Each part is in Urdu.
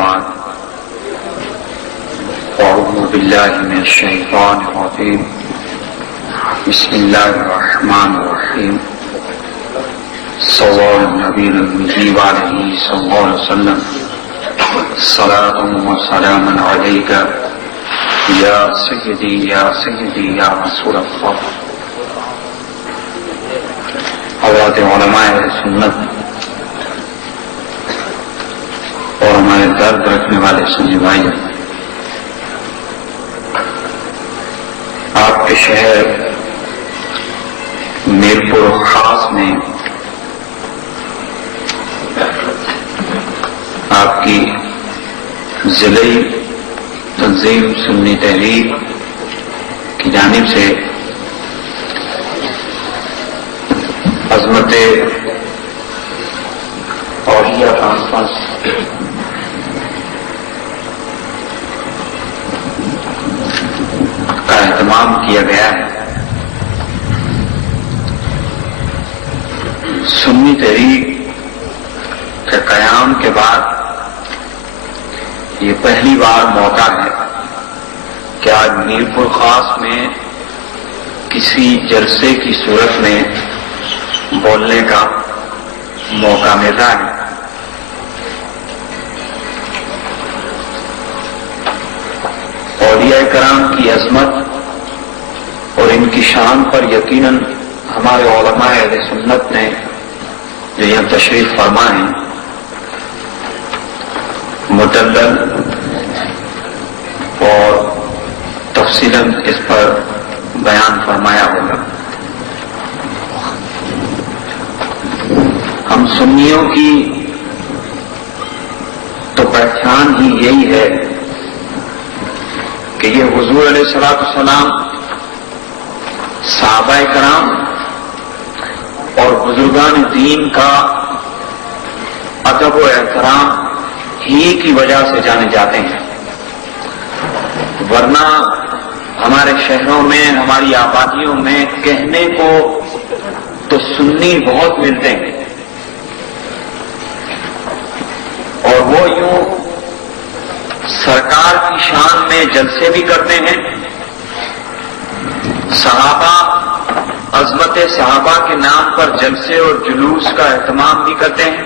بعد أعوذ بالله من الشيطان الرجيم بسم الله الرحمن الرحيم صلى الله على النبي المجيب عليه صلى الله عليه وسلم صلاة وسلاما عليك يا سيدي يا سيدي يا رسول الله. حضرات علماء سنت اور ہمارے درد رکھنے والے سنی بھائی، آپ کے شہر میرپور خاص میں آپ کی ضلعی تنظیم سنی تحریک کی جانب سے عظمت اولیاء کانفرنس کا اہتمام کیا گیا ہے. سنی تحریک کے قیام کے بعد یہ پہلی بار موقع ہے کہ آج میرپور خاص میں کسی جلسے کی صورت میں بولنے کا موقع ملا ہے. اولیاء کرام کی عظمت اور ان کی شان پر یقیناً ہمارے علماء اہل سنت نے جو یہاں تشریف فرما ہے مدلل اور تفصیلاً اس پر بیان فرمایا ہوگا. ہم سنیوں کی تو پہچان ہی یہی ہے کہ یہ حضور علیہ الصلوۃ والسلام، صحابہ کرام اور بزرگان دین کا ادب و احترام ہی کی وجہ سے جانے جاتے ہیں، ورنہ ہمارے شہروں میں، ہماری آبادیوں میں کہنے کو تو سنی بہت ملتے ہیں اور وہ یوں سرکار کی شان میں جلسے بھی کرتے ہیں، صحابہ، عظمت صحابہ کے نام پر جلسے اور جلوس کا اہتمام بھی کرتے ہیں،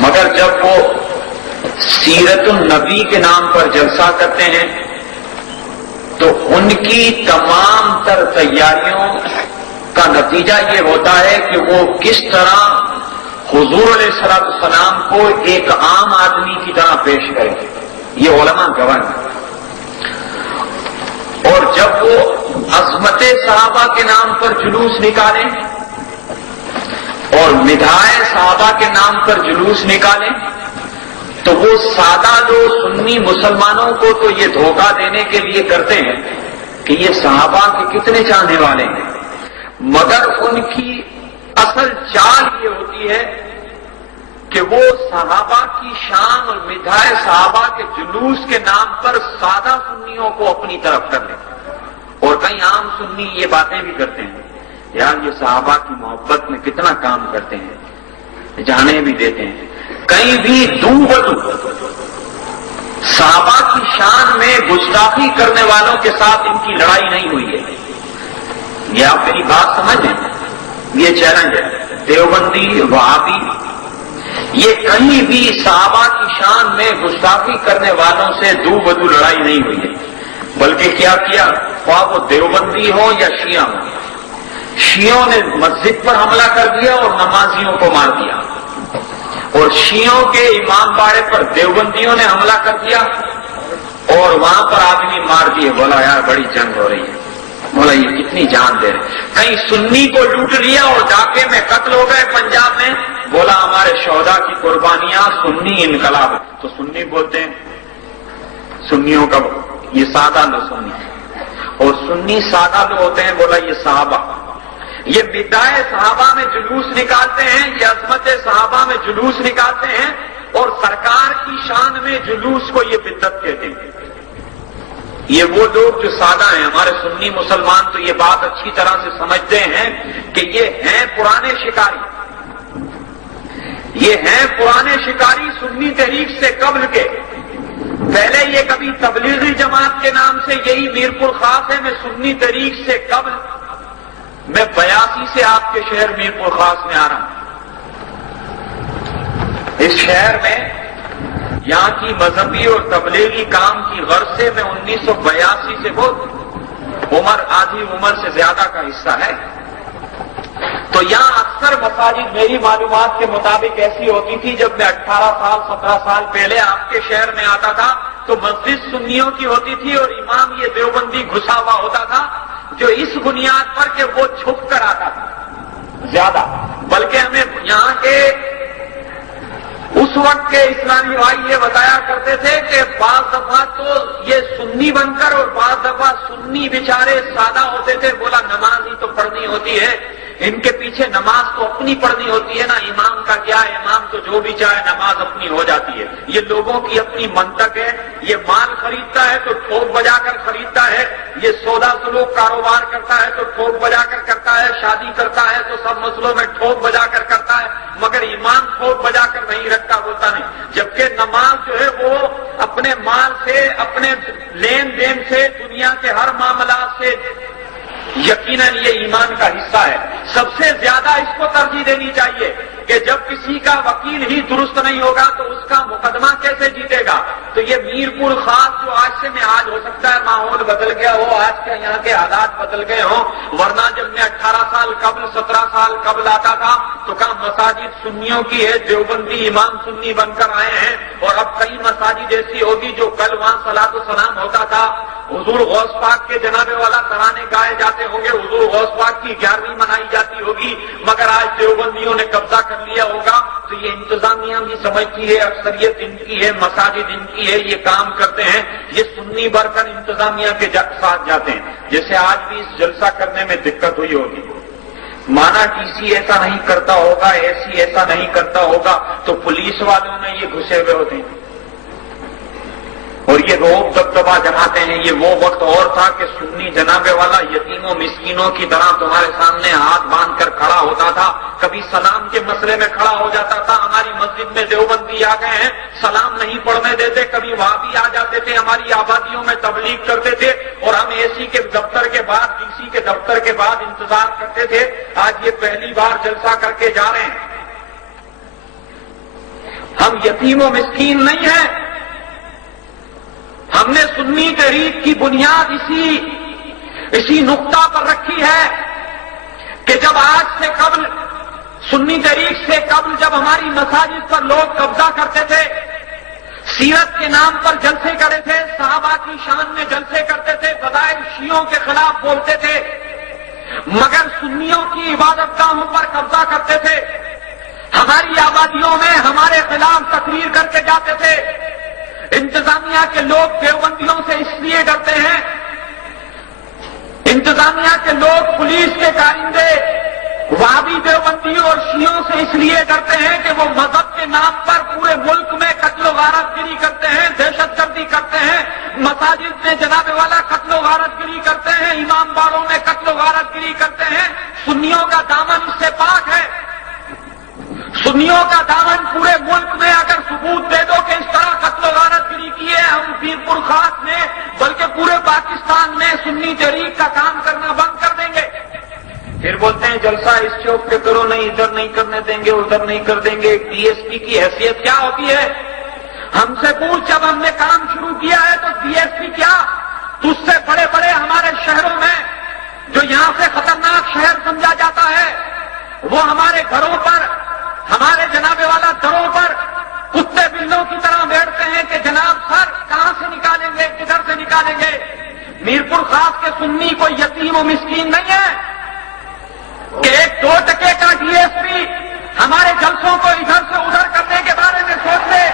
مگر جب وہ سیرت النبی کے نام پر جلسہ کرتے ہیں تو ان کی تمام تر تیاریوں کا نتیجہ یہ ہوتا ہے کہ وہ کس طرح حضور علیہ السلام کو ایک عام آدمی کی طرح پیش کریں. یہ علماء گواہ ہیں. اور جب وہ عظمت صحابہ کے نام پر جلوس نکالیں اور مدحائے صحابہ کے نام پر جلوس نکالیں تو وہ سادہ لوگ سنی مسلمانوں کو تو یہ دھوکہ دینے کے لیے کرتے ہیں کہ یہ صحابہ کے کتنے چاہنے والے ہیں، مگر ان کی اصل چال یہ ہوتی ہے کہ وہ صحابہ کی شان اور مدحائے صحابہ کے جلوس کے نام پر سادہ سنیوں کو اپنی طرف کر لیں. اور کئی عام سنی یہ باتیں بھی کرتے ہیں، یار یہ صحابہ کی محبت میں کتنا کام کرتے ہیں، جانے بھی دیتے ہیں. کہیں بھی دو بدو صحابہ کی شان میں گستاخی کرنے والوں کے ساتھ ان کی لڑائی نہیں ہوئی ہے. یہ آپ میری بات سمجھیں، یہ چیلنج ہے. دیوبندی، وہابی، یہ کہیں بھی صحابہ کی شان میں گستاخی کرنے والوں سے دو بدو لڑائی نہیں ہوئی ہے، بلکہ کیا کیا، خواہ وہ دیوبندی ہو یا شیعہ ہو. شیعوں نے مسجد پر حملہ کر دیا اور نمازیوں کو مار دیا، اور شیعوں کے امام باڑے پر دیوبندیوں نے حملہ کر دیا اور وہاں پر آدمی مار دیے. بولا یار بڑی جنگ ہو رہی ہے، بولا یہ کتنی جان دے رہے. کہیں سنی کو لوٹ لیا اور ڈاکے میں قتل ہو گئے پنجاب میں، بولا ہمارے شہداء کی قربانیاں سنی انقلاب. تو سنی بولتے ہیں سنیوں کا یہ سادہ لو سنی، اور سنی سادہ لو ہوتے ہیں بولا یہ صحابہ. یہ بدعائے صحابہ میں جلوس نکالتے ہیں، یہ عظمت صحابہ میں جلوس نکالتے ہیں، اور سرکار کی شان میں جلوس کو یہ بدعت کہتے ہیں. یہ وہ لوگ جو سادہ ہیں، ہمارے سنی مسلمان تو یہ بات اچھی طرح سے سمجھتے ہیں کہ یہ ہیں پرانے شکاری، یہ ہیں پرانے شکاری سنی تحریک سے قبل کے. پہلے یہ کبھی تبلیغی جماعت کے نام سے یہی میرپور خاص ہے. میں سنی تحریک سے قبل میں 82 سے آپ کے شہر میرپور خاص میں آ رہا ہوں. اس شہر میں یہاں کی مذہبی اور تبلیغی کام کی غرض سے میں 1982 سے بہت عمر آدھی عمر سے زیادہ کا حصہ ہے. تو یہاں اکثر مساجد میری معلومات کے مطابق ایسی ہوتی تھی. جب میں 18 سال 17 سال پہلے آپ کے شہر میں آتا تھا تو مسجد سنیوں کی ہوتی تھی اور امام یہ دیوبندی گھسا ہوا ہوتا تھا, جو اس بنیاد پر کہ وہ چھپ کر آتا تھا زیادہ. بلکہ ہمیں یہاں کے اس وقت کے اسلامی بھائی یہ بتایا کرتے تھے کہ بعض دفعہ تو یہ سنی بن کر اور بعض دفعہ سنی بیچارے سادہ ہوتے تھے. بولا نماز ہی تو پڑھنی ہوتی ہے, ان کے پیچھے نماز تو اپنی پڑھنی ہوتی ہے نا, امام کا کیا ہے, امام تو جو بھی چاہے نماز اپنی ہو جاتی ہے. یہ لوگوں کی اپنی منطق ہے. یہ مال خریدتا ہے تو ٹھوک بجا کر خریدتا ہے, یہ سودا سلوک کاروبار کرتا ہے تو ٹھوک بجا کر کرتا ہے, شادی کرتا ہے تو سب مسئلوں میں ٹھوک بجا کر کرتا ہے, مگر ایمان ٹھوک بجا کر نہیں رکھتا, بولتا نہیں. جبکہ نماز جو ہے وہ اپنے مال سے, اپنے لین دین سے, دنیا کے ہر معاملات سے یقیناً یہ ایمان کا حصہ ہے. سب سے زیادہ اس کو ترجیح دینی چاہیے کہ جب کسی کا وکیل ہی درست نہیں ہوگا تو اس کا مقدمہ کیسے جیتے گا. تو یہ میرپور خاص جو آج سے میں آج ہو سکتا ہے ماحول بدل گیا ہو, آج کے یہاں کے حالات بدل گئے ہوں, ورنہ جب میں 18 سال قبل 17 سال قبل آتا تھا تو کہاں مساجد سنیوں کی ہے, دیوبندی امام سنی بن کر آئے ہیں. اور اب کئی مساجد ایسی ہوگی جو کل وہاں صلاۃ و سلام ہوتا تھا, حضور غوث پاک کے جناب والا ترانے گائے جاتے ہوں گے, حضور غوث پاک کی 11ویں منائی جاتی ہوگی, مگر آج دیوبندیوں نے قبضہ کر لیا ہوگا. تو یہ انتظامیہ بھی سمجھتی ہے, اکثریت ان کی ہے, مساجد ان کی ہے, یہ کام کرتے ہیں. یہ سنی بھر کر انتظامیہ کے ساتھ جاتے ہیں. جیسے آج بھی اس جلسہ کرنے میں دقت ہوئی ہوگی, مانا ٹی سی ایسا نہیں کرتا ہوگا, ایسی ایسا نہیں کرتا ہوگا, تو پولیس والوں میں یہ گھسے ہوئے ہوتے ہیں اور یہ روب دبدبا جماتے ہیں. یہ وہ وقت اور تھا کہ سنی جناب والا یتیموں مسکینوں کی طرح تمہارے سامنے ہاتھ باندھ کر کھڑا ہوتا تھا, کبھی سلام کے مسئلے میں کھڑا ہو جاتا تھا. ہماری مسجد میں دیوبندی آ گئے ہیں, سلام نہیں پڑھنے دیتے, کبھی وہاں بھی آ جاتے تھے, ہماری آبادیوں میں تبلیغ کرتے تھے اور ہم اے سی کے دفتر کے بعد, ڈی سی کے دفتر کے بعد انتظار کرتے تھے. آج یہ پہلی بار جلسہ کر کے جا رہے ہیں. ہم یتیم و مسکین نہیں ہیں. ہم نے سنی تحریک کی بنیاد اسی نقطہ پر رکھی ہے کہ جب آج سے قبل, سنی تحریک سے قبل جب ہماری مساجد پر لوگ قبضہ کرتے تھے, سیرت کے نام پر جلسے کرے تھے, صحابہ کی شان میں جلسے کرتے تھے, فضائل شیعوں کے خلاف بولتے تھے, مگر سنیوں کی عبادت گاہوں پر قبضہ کرتے تھے, ہماری آبادیوں میں ہمارے خلاف تقریر کر کے جاتے تھے. انتظامیہ کے لوگ دیوبندیوں سے اس لیے ڈرتے ہیں, انتظامیہ کے لوگ پولیس کے کارندے وہابی دیوبندی اور شیعوں سے اس لیے ڈرتے ہیں کہ وہ مذہب کے نام پر پورے ملک میں قتل و غارت گری کرتے ہیں, دہشت گردی کرتے ہیں, مساجد میں جناب والا قتل و غارت گری کرتے ہیں, امام باڑوں میں قتل و غارت گری کرتے ہیں. سنیوں کا دامن اس سے پاک ہے. سنیوں کا دامن پورے ملک میں اگر ثبوت دے دو کہ اس طرح قتل و غارت گری کی ہے, ہم میرپور خاص میں بلکہ پورے پاکستان میں سنی تحریک کا کام کرنا بند کر دیں گے. پھر بولتے ہیں جلسہ اس چوک پہ کرو, نہیں ادھر نہیں کرنے دیں گے, ادھر نہیں کر دیں گے. ڈی ایس پی کی حیثیت کیا ہوتی ہے؟ ہم سے پوچھ, جب ہم نے کام شروع کیا ہے تو ڈی ایس پی کیا, تجھ سے بڑے بڑے ہمارے شہروں میں جو یہاں سے خطرناک شہر سمجھا جاتا ہے, وہ ہمارے گھروں پر, ہمارے جناب والا دروں پر کتے بلوں کی طرح بیٹھتے ہیں کہ جناب سر کہاں سے نکالیں گے, کدھر سے نکالیں گے. میرپور خاص کے سنی کوئی یتیم و مسکین نہیں ہے کہ 1-2 کا ڈی ایس پی ہمارے جلسوں کو ادھر سے ادھر کرنے کے بارے میں سوچ لے.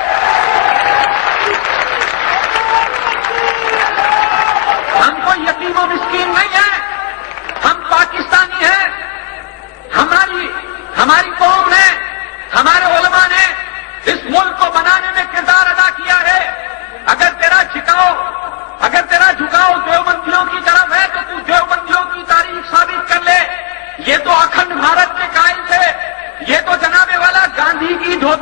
ہم کوئی یتیم و مسکین نہیں ہیں, ہم پاکستانی ہیں. ہماری قوم نے, ہمارے علماء نے اس ملک کو بنانے میں کردار ادا کیا ہے. اگر تیرا جھکاؤ دیوبندیوں کی طرف ہے تو تو دیوبندیوں کی تاریخ ثابت کر لے. یہ تو اکھنڈ بھارت کے قائل تھے, یہ تو جناب والا گاندھی کی دھوتی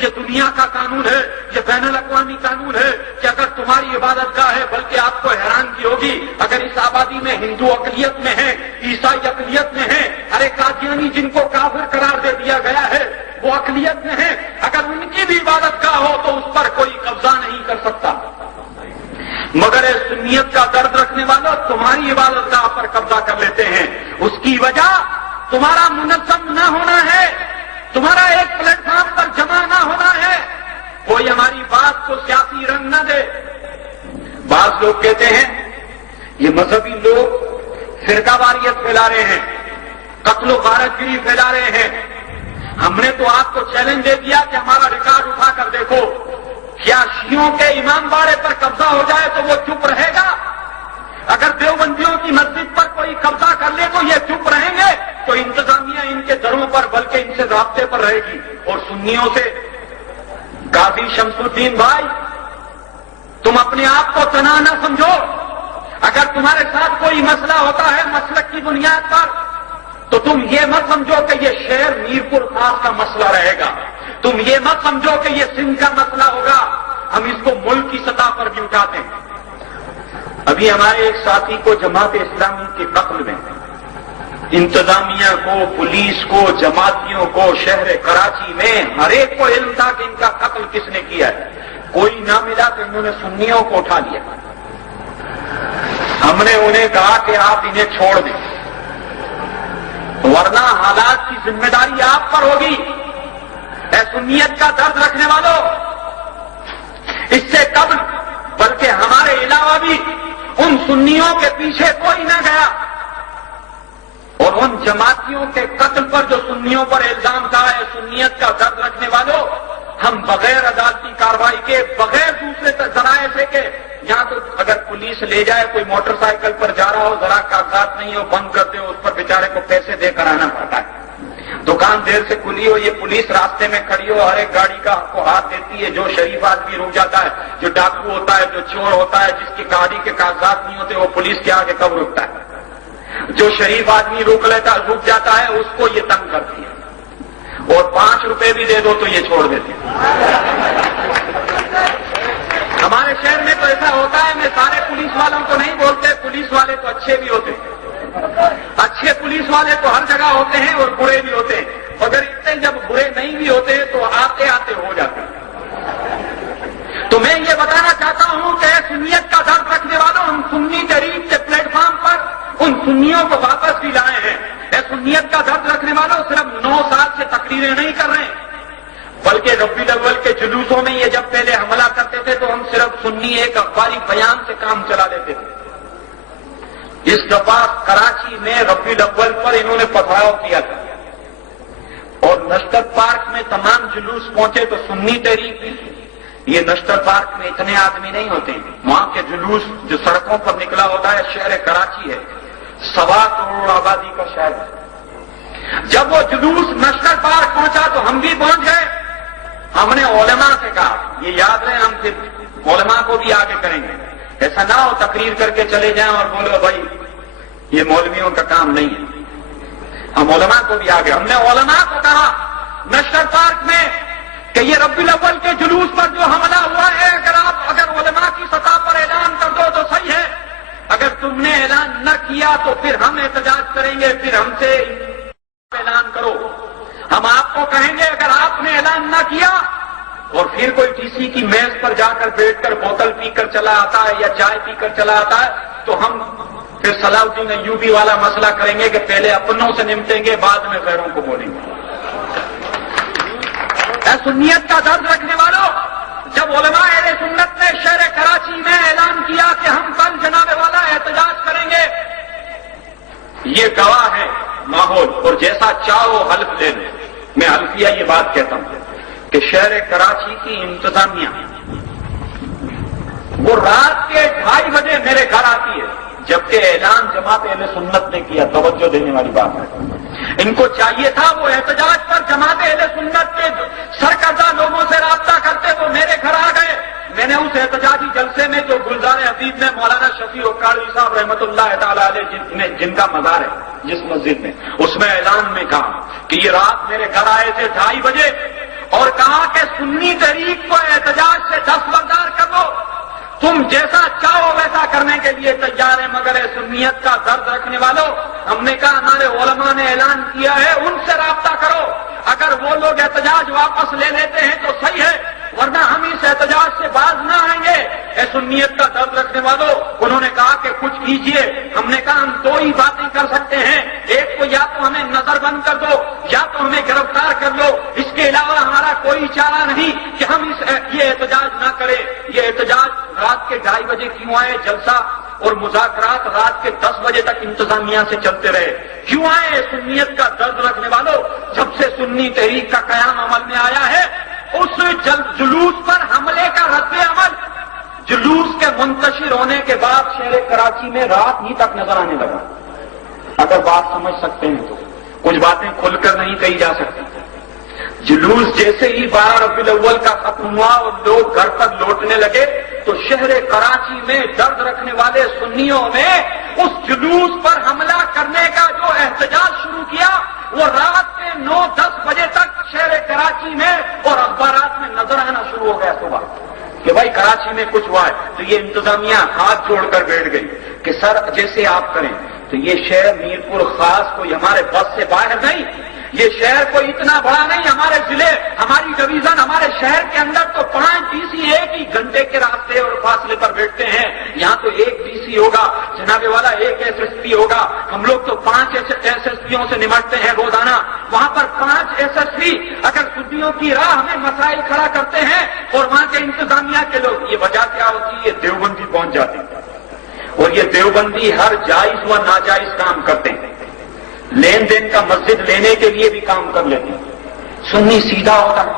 یہ دنیا کا قانون ہے، یہ بین الاقوامی قانون ہے کہ اگر تمہاری عبادت گاہ ہے، بلکہ آپ کو حیرانگی ہوگی اگر اس آبادی میں ہندو اقلیت میں ہے، عیسائی اقلیت میں ہے، ارے قادیانی جن کو کافر قرار دے دیا گیا ہے وہ اقلیت میں ہے، اگر ان کی بھی عبادت گاہ ہو تو اس پر کوئی قبضہ نہیں کر سکتا، مگر سنیت کا درد رکھنے والوں تمہاری عبادت گاہ پر قبضہ کر لیتے ہیں۔ اس کی وجہ تمہارا منظم نہ ہونا ہے، تمہارا ایک پلیٹ فارم پر جمع نہ ہونا ہے، کوئی ہماری بات کو سیاسی رنگ نہ دے۔ بعض لوگ کہتے ہیں یہ مذہبی لوگ فرقہ واریت پھیلا رہے ہیں، قتل و غارت گری پھیلا رہے ہیں۔ ہم نے تو آپ کو چیلنج دے دیا کہ ہمارا ریکارڈ اٹھا کر دیکھو، کیا شیعوں کے امام باڑے پر قبضہ ہو جائے تو وہ چپ رہے گا؟ اگر دیوبندیوں کی مسجد پر کوئی قبضہ کر لے تو یہ چپ رہیں گے؟ تو انتظامیہ ان کے دروں پر بلکہ ان سے رابطے پر رہے گی۔ اور سنیوں سے قاضی شمس الدین بھائی، تم اپنے آپ کو تنہا نہ سمجھو، اگر تمہارے ساتھ کوئی مسئلہ ہوتا ہے مسلک کی بنیاد پر تو تم یہ مت سمجھو کہ یہ شہر میرپور خاص کا مسئلہ رہے گا، تم یہ مت سمجھو کہ یہ سندھ کا مسئلہ ہوگا، ہم اس کو ملک کی سطح پر بھی اٹھاتے ہیں۔ ابھی ہمارے ایک ساتھی کو جماعت اسلامی کے قتل میں انتظامیہ کو، پولیس کو، جماعتیوں کو شہر کراچی میں ہر ایک کو علم تھا کہ ان کا قتل کس نے کیا ہے، کوئی نہ ملا تو انہوں نے سنیوں کو اٹھا لیا۔ ہم نے انہیں کہا کہ آپ انہیں چھوڑ دیں ورنہ حالات کی ذمہ داری آپ پر ہوگی۔ اے سنیت کا درد رکھنے والوں، اس سے قبل بلکہ ہمارے علاوہ بھی ان سنیوں کے پیچھے کوئی نہ گیا، اور ان جماعتیوں کے قتل پر جو سنیوں پر الزام تھا، اے سنیت کا درد رکھنے والوں، ہم بغیر عدالتی کارروائی کے، بغیر دوسرے ذرائع سے کہ یہاں تو اگر پولیس لے جائے، کوئی موٹر سائیکل پر جا رہا ہو، ذرا کاغذات نہیں ہو بند کر دے، اس پر بیچارے کو پیسے دے کر آنا پڑتا ہے، دکان دیر سے کھلی ہو، یہ پولیس راستے میں کھڑی ہو، ہر ایک گاڑی کا آپ کو ہاتھ دیتی ہے، جو شریف آدمی رک جاتا ہے، جو ڈاکو ہوتا ہے، جو چور ہوتا ہے، جس کی گاڑی کے کاغذات نہیں ہوتے، وہ پولیس کے آگے کب رکتا ہے؟ جو شریف آدمی رک جاتا ہے اس کو یہ تنگ کرتی ہے، اور 5 روپے بھی دے دو تو یہ چھوڑ دیتے ہیں۔ ہمارے شہر میں تو ایسا ہوتا ہے، میں سارے پولیس والوں کو نہیں بولتے، پولیس والے تو اچھے بھی ہوتے ہیں، اچھے پولیس والے تو ہر جگہ ہوتے ہیں اور برے بھی ہوتے ہیں، اگر اتنے جب برے نہیں بھی ہوتے تو آتے آتے ہو جاتے ہیں۔ تو میں یہ بتانا چاہتا ہوں کہ سنیت کا درد رکھنے والوں، ہم سنی تحریک کے پلیٹ فارم پر ان سنیوں کو واپس بھی لائے ہیں۔ اے سنیت کا درد رکھنے والوں، صرف 9 سال سے تقریریں نہیں کر رہے ہیں، بلکہ ربیع الاول کے جلوسوں میں یہ جب پہلے حملہ کرتے تھے تو ہم صرف سنی ایک اخباری بیان سے کام چلا دیتے تھے۔ اس دفعہ کراچی میں ربیع الاول پر انہوں نے پتھراؤ کیا تھا، اور نشتر پارک میں تمام جلوس پہنچے تو سنی تحریک بھی۔ یہ نشتر پارک میں اتنے آدمی نہیں ہوتے، وہاں کے جلوس جو سڑکوں پر نکلا ہوتا ہے، شہر کراچی ہے 1.25 کروڑ آبادی کا شہر ہے۔ جب وہ جلوس نشتر پارک پہنچا تو ہم بھی پہنچ گئے، ہم نے علماء سے کہا، یہ یاد رہے ہم پھر علماء کو بھی آگے کریں گے، ایسا نہ ہو تقریر کر کے چلے جائیں اور بولو بھائی یہ مولویوں کا کام نہیں ہے، ہم علماء کو بھی آگے، ہم نے علماء کو کہا نشتر پارک میں کہ یہ ربیع الاول کے جلوس پر جو حملہ ہوا ہے، اگر علماء کی سطح پر اعلان کر دو تو صحیح ہے، اگر تم نے اعلان نہ کیا تو پھر ہم احتجاج کریں گے، پھر ہم سے اعلان کرو، ہم آپ کو کہیں گے اگر آپ نے اعلان نہ کیا اور پھر کوئی ٹی سی کی میز پر جا کر بیٹھ کر بوتل پی کر چلا آتا ہے یا چائے پی کر چلا آتا ہے تو ہم پھر صلاح الدین ایوبی والا مسئلہ کریں گے کہ پہلے اپنوں سے نمٹیں گے بعد میں غیروں کو بولیں گے۔ اے سنیت کا درد رکھنے والوں، جب علماء اہل سنت نے شہر کراچی میں اعلان کیا کہ ہم کل جناب والا احتجاج کریں گے، یہ گواہ ہے ماحول، اور جیسا چاہو حلف لے لو، میں حلفیہ یہ بات کہتا ہوں کہ شہر کراچی کی انتظامیہ وہ رات کے 2:30 بجے میرے گھر آتی ہے، جبکہ اعلان جماعت اہل سنت نے کیا، توجہ دینے والی بات ہے۔ ان کو چاہیے تھا وہ احتجاج پر جماعت اہل سنت کے سرکردہ لوگوں سے رابطہ کرتے، وہ میرے گھر آ گئے۔ میں نے اس احتجاجی جلسے میں جو گلزار حبیب میں مولانا شفیع اکاڑوی صاحب رحمۃ اللہ تعالی علیہ جن کا مزار ہے جس مسجد میں، اس میں اعلان میں کہا کہ یہ رات میرے گھر آئے تھے 2:30 بجے اور کہا کہ سنی تحریک کو احتجاج سے دستبردار کر دو، تم جیسا چاہو ویسا کرنے کے لیے تیار ہے، مگر سنیت کا درد رکھنے والوں، ہم نے کہا ہمارے علماء نے اعلان کیا ہے ان سے رابطہ کرو، اگر وہ لوگ احتجاج واپس لے لیتے ہیں تو صحیح ہے، ورنہ ہم اس احتجاج سے باز نہ آئیں گے۔ اے سنیت کا درد رکھنے والوں، انہوں نے کہا کہ کچھ کیجئے۔ ہم نے کہا ہم دو ہی باتیں کر سکتے ہیں، ایک تو یا تو ہمیں نظر بند کر دو یا تو ہمیں گرفتار کر لو، اس کے علاوہ ہمارا کوئی چارہ نہیں کہ ہم یہ احتجاج نہ کریں۔ یہ احتجاج رات کے 2:30 بجے کیوں آئے؟ جلسہ اور مذاکرات رات کے 10 بجے تک انتظامیہ سے چلتے رہے، کیوں آئے؟ سنیت کا درد رکھنے والوں، جب سے سنی تحریک کا قیام عمل میں آیا ہے، اس جلوس پر حملے کا رد عمل جلوس کے منتشر ہونے کے بعد شہر کراچی میں رات ہی تک نظر آنے لگا۔ اگر بات سمجھ سکتے ہیں تو کچھ باتیں کھل کر نہیں کہی جا سکتی۔ جلوس جیسے ہی 12 ربیع الاول کا ختم ہوا اور لوگ گھر پر لوٹنے لگے تو شہر کراچی میں درد رکھنے والے سنیوں نے اس جلوس پر حملہ کرنے کا جو احتجاج شروع کیا، وہ رات کے 9-10 بجے تک شہر کراچی میں اور اخبارات میں نظر آنا شروع ہو گیا صبح کہ بھائی کراچی میں کچھ ہوا ہے۔ تو یہ انتظامیہ ہاتھ جوڑ کر بیٹھ گئی کہ سر جیسے آپ کریں۔ تو یہ شہر میرپور خاص کوئی ہمارے بس سے باہر نہیں، یہ شہر کوئی اتنا بڑا نہیں، ہمارے ضلع، ہماری ڈویژن، ہمارے شہر کے اندر تو 5 ڈی سی ایک ہی گھنٹے کے راستے اور فاصلے پر بیٹھتے ہیں، یہاں تو 1 ڈی سی ہوگا جناب والا، 1 ایس ایس پی ہوگا، ہم لوگ تو 5 ایس ایس پیوں سے نمٹتے ہیں روزانہ، وہاں پر 5 ایس ایس پی اگر سنیوں کی راہ میں مسائل کھڑا کرتے ہیں اور وہاں کے انتظامیہ کے لوگ، یہ وجہ کیا ہوتی ہے؟ یہ دیوبندی پہنچ جاتے ہیں، اور یہ دیوبندی ہر جائز و ناجائز کام کرتے ہیں، لین دین کا مسجد لینے کے لیے بھی کام کر لیتے ہیں۔ سنی سیدھا ہوتا ہے،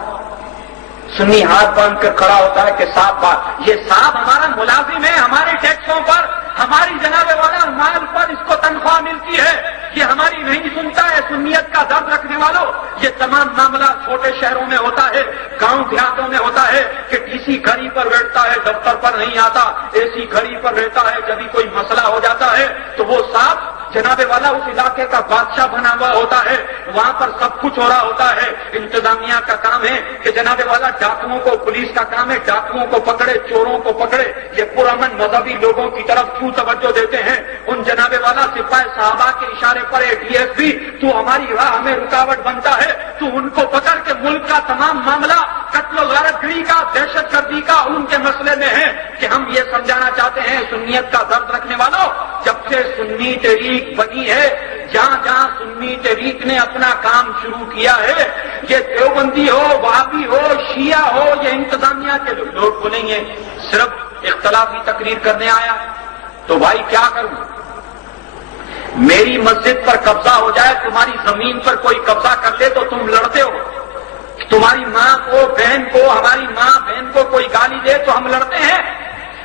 سنی ہاتھ باندھ کر کھڑا ہوتا ہے کہ صاحب بات، یہ صاحب ہمارا ملازم ہے، ہمارے ٹیکسوں پر، ہماری جناب والا مال پر اس کو تنخواہ ملتی ہے، یہ ہماری نہیں سنتا ہے۔ سنیت کا درد رکھنے والوں، یہ تمام معاملہ چھوٹے شہروں میں ہوتا ہے، گاؤں دیہاتوں میں ہوتا ہے کہ ڈی سی گھڑی پر بیٹھتا ہے، دفتر پر نہیں آتا، اے سی گھڑی پر رہتا ہے، جبھی کوئی مسئلہ ہو جاتا ہے تو وہ صاحب جناب والا اس علاقے کا بادشاہ بنا ہوا ہوتا ہے، وہاں پر سب کچھ ہو رہا ہوتا ہے۔ انتظامیہ کا کام ہے کہ جناب والا ڈاکوؤں کو، پولیس کا کام ہے ڈاکوؤں کو پکڑے، چوروں کو پکڑے۔ یہ پرامن مذہبی لوگوں کی طرف کیوں توجہ دیتے ہیں؟ ان جناب والا سپاہی صحابہ کے اشارے پر ڈی ایس پی تو ہماری راہ میں رکاوٹ بنتا ہے، تو ان کو پکڑ کے ملک کا تمام معاملہ قتل و غارت گری کا، دہشت گردی کا ان کے مسئلے میں ہے کہ ہم یہ سمجھانا چاہتے ہیں سنیت کا درد رکھنے والوں، جب سے سنی تحریک بنی ہے، جہاں جہاں سنی تحریک نے اپنا کام شروع کیا ہے، یہ دیوبندی ہو، وہابی ہو، شیعہ ہو، یہ انتظامیہ کے لوگ بولیں گے صرف اختلافی تقریر کرنے آیا، تو بھائی کیا کروں؟ میری مسجد پر قبضہ ہو جائے، تمہاری زمین پر کوئی قبضہ کر لے تو تم لڑتے ہو، تمہاری ماں کو، بہن کو، ہماری ماں بہن کو کوئی گالی دے تو ہم لڑتے ہیں،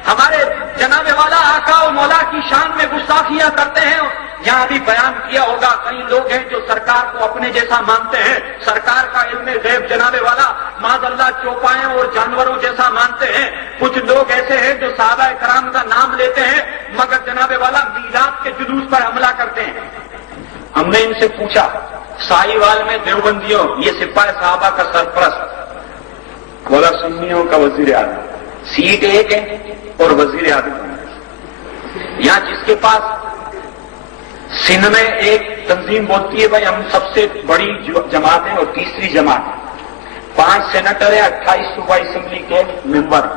ہمارے جناب والا آقا و مولا کی شان میں گستاخیاں کرتے ہیں۔ یہاں بھی بیان کیا ہوگا، کئی لوگ ہیں جو سرکار کو اپنے جیسا مانتے ہیں، سرکار کا علم غیب جناب والا معاذ اللہ چوپایوں اور جانوروں جیسا مانتے ہیں۔ کچھ لوگ ایسے ہیں جو صحابہ کرام کا نام لیتے ہیں مگر جناب والا میلاد کے جلوس پر حملہ کرتے ہیں۔ ہم نے ان سے پوچھا، ساہیوال میں دیوبندیوں، یہ سپاہی صحابہ کا سرپرست، بولا سنیوں کا وزیر اعظم، سیٹ ایک ہے اور وزیر اعظم، یہاں جس کے پاس سندھ میں ایک تنظیم بولتی ہے بھائی ہم سب سے بڑی جماعت ہے اور تیسری جماعت ہے، 5 سینیٹر ہیں، 28 صوبائی اسمبلی کے ممبر،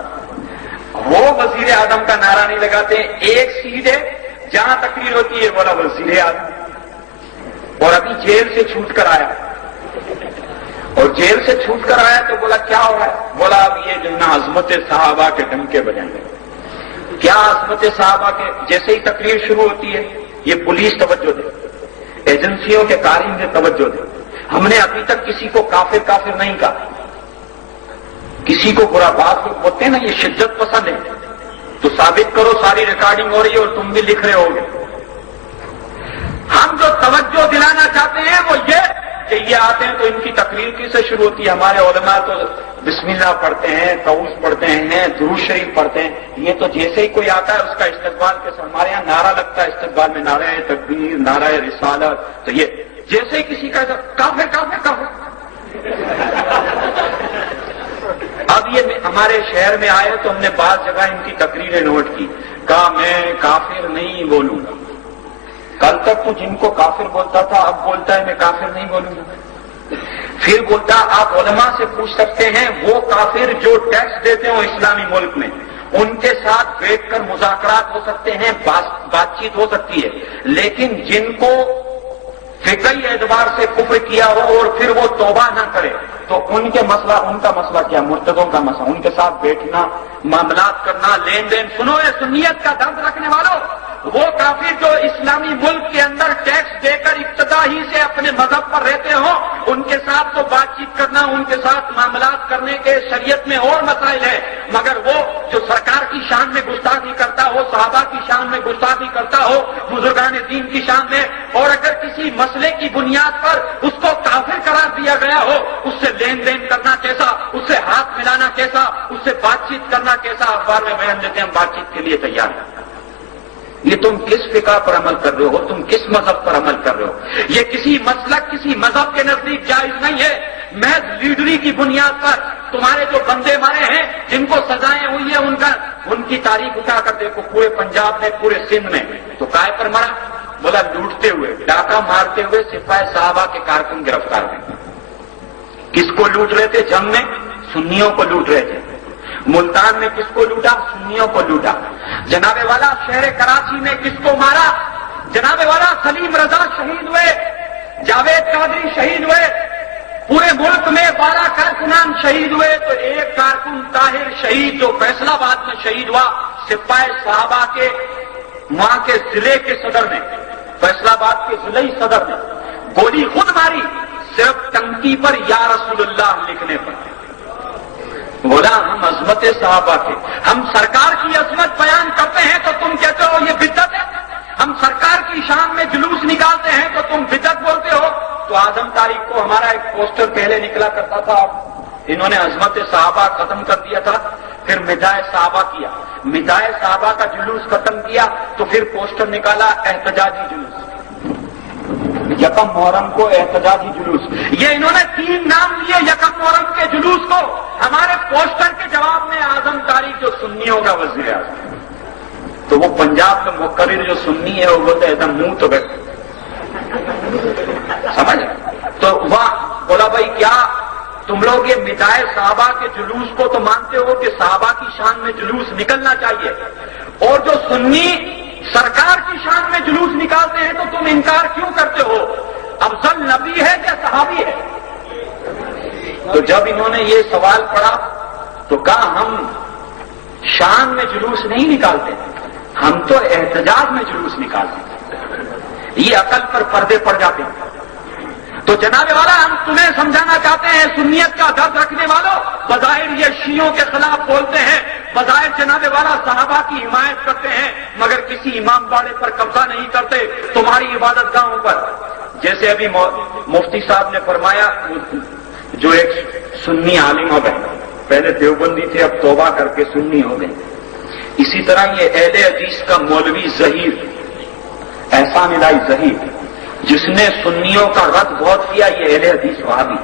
وہ وزیر اعظم کا نعرہ نہیں لگاتے، ایک سیٹ ہے جہاں تقریر ہوتی ہے بولا وزیر اعظم، اور ابھی جیل سے چھوٹ کر آیا، اور جیل سے چھوٹ کر آیا تو بولا کیا ہو رہا ہے؟ بولا اب یہ جو نا عظمت صحابہ کے ڈنکے بجائیں گے۔ کیا عظمت صحابہ کے؟ جیسے ہی تقریر شروع ہوتی ہے یہ پولیس توجہ دے، ایجنسیوں کے قائم سے توجہ دے۔ ہم نے ابھی تک کسی کو کافر کافر نہیں کہا، کسی کو برا بات ہوتے ہیں نا یہ شدت پسند ہے، تو ثابت کرو، ساری ریکارڈنگ ہو رہی ہے اور تم بھی لکھ رہے ہوگے۔ ہم جو توجہ دلانا چاہتے ہیں وہ یہ کہ یہ آتے ہیں تو ان کی تقریر کی سے شروع ہوتی ہے، ہمارے علماء تو بسم اللہ پڑھتے ہیں، طاؤس پڑھتے ہیں، درود شریف پڑھتے ہیں، یہ تو جیسے ہی کوئی آتا ہے اس کا استقبال کیسے، ہمارے یہاں نعرہ لگتا ہے استقبال میں، نعرہ تکبیر، نعرہ رسالت، تو یہ جیسے ہی کسی کا کافر کافر کافر ہمارے شہر میں آئے تو ہم نے بعض جگہ ان کی تقریریں نوٹ کی. کہا میں کافر نہیں بولوں گا. کل تک تو جن کو کافر بولتا تھا اب بولتا ہے میں کافر نہیں بولوں گا. پھر بولتا آپ علماء سے پوچھ سکتے ہیں وہ کافر جو ٹیکس دیتے ہوں اسلامی ملک میں, ان کے ساتھ بیٹھ کر مذاکرات ہو سکتے ہیں, بات چیت ہو سکتی ہے, لیکن جن کو فقہی اعتبار سے کفر کیا ہو اور پھر وہ توبہ نہ کرے تو ان کا مسئلہ کیا؟ مرتدوں کا مسئلہ. ان کے ساتھ بیٹھنا, معاملات کرنا, لین دین. سنو یہ سنیت کا درد رکھنے والوں, وہ کافر جو اسلامی ملک کے اندر ٹیکس دے کر ابتدا ہی سے اپنے مذہب پر رہتے ہوں, ان کے ساتھ تو بات چیت کرنا, ان کے ساتھ معاملات کرنے کے شریعت میں اور مسائل ہے, مگر وہ جو سرکار کی شان میں گستاخی کرتا ہو, صحابہ کی شان میں گستاخی کرتا ہو, بزرگان دین کی شان میں, اور اگر کسی مسئلے کی بنیاد پر اس کو کافر قرار دیا گیا ہو, اس سے لین دین کرنا کیسا, اس سے ہاتھ ملانا کیسا, اس سے بات چیت کرنا کیسا, اخبار میں بیان دیتے ہیں ہم بات چیت کے لیے تیار ہیں. یہ تم کس فقہ پر عمل کر رہے ہو, تم کس مذہب پر عمل کر رہے ہو؟ یہ کسی مسلک, کسی مذہب کے نزدیک جائز نہیں ہے. محض لیڈری کی بنیاد پر تمہارے جو بندے مارے ہیں, جن کو سزائیں ہوئی ہیں, ان کی تاریخ اٹھا کر دیکھو. پورے پنجاب میں, پورے سندھ میں, تو کائے پر مرا؟ بولا لوٹتے ہوئے, ڈاکہ مارتے ہوئے سپاہی صحابہ کے کارکن گرفتار ہوئے. کس کو لوٹ رہے تھے جنگ میں؟ سنیوں کو لوٹ رہے تھے. ملتان میں کس کو لوٹا؟ سنیوں کو لوٹا. جناب والا شہر کراچی میں کس کو مارا؟ جناب والا سلیم رضا شہید ہوئے, جاوید قادری شہید ہوئے, پورے ملک میں 12 کارکنان شہید ہوئے, تو ایک کارکن طاہر شہید جو فیصلہ آباد میں شہید ہوا, سپاہی صحابہ کے وہاں کے ضلع کے صدر نے, فیصلہ آباد کے ضلعی صدر نے گولی خود ماری, صرف ٹنکی پر یا رسول اللہ لکھنے پر. بولا ہم عظمت صحابہ کے, ہم سرکار کی عظمت بیان کرتے ہیں تو تم کہتے ہو یہ بدعت ہے. ہم سرکار کی شان میں جلوس نکالتے ہیں تو تم بدعت بولتے ہو. تو آدم تاریخ کو ہمارا ایک پوسٹر پہلے نکلا کرتا تھا, انہوں نے عظمت صحابہ ختم کر دیا تھا, پھر مداح صحابہ کیا, مداح صحابہ کا جلوس ختم کیا تو پھر پوسٹر نکالا احتجاجی جلوس. یکم محرم کو احتجاجی جلوس, یہ انہوں نے 3 نام لیے یکم محرم کے جلوس کو. ہمارے پوسٹر کے جواب میں اعظم تاریخ جو سنیوں کا وزیر اعظم, تو وہ پنجاب کا مقرر جو سنی ہے وہ بولتے ایسا منہ تو بیٹھ سمجھ. تو وہاں بولا بھائی کیا تم لوگ یہ مداح صحابہ کے جلوس کو تو مانتے ہو کہ صحابہ کی شان میں جلوس نکلنا چاہیے, اور جو سنی سرکار کی شان میں جلوس نکالتے ہیں تو تم انکار کیوں کرتے ہو؟ افضل نبی ہے یا صحابی ہے؟ تو جب انہوں نے یہ سوال پڑھا تو کہا ہم شان میں جلوس نہیں نکالتے, ہم تو احتجاج میں جلوس نکالتے ہیں. یہ عقل پر پردے پڑ جاتے ہیں. تو جناب والا ہم تمہیں سمجھانا چاہتے ہیں, سنیت کا درد رکھنے والوں, بظاہر یہ شیعوں کے خلاف بولتے ہیں, بظاہر جناب والا صحابہ کی حمایت کرتے ہیں, مگر کسی امام باڑے پر قبضہ نہیں کرتے, تمہاری عبادت گاہوں پر. جیسے ابھی مفتی صاحب نے فرمایا, جو ایک سنی عالم ہو گئے, پہلے دیوبندی تھے اب توبہ کر کے سنی ہو گئے. اسی طرح یہ اہل حدیث کا مولوی ظہیر, احسان الہی ظہیر, جس نے سنیوں کا رد بہت کیا, یہ اہل حدیث وہابی.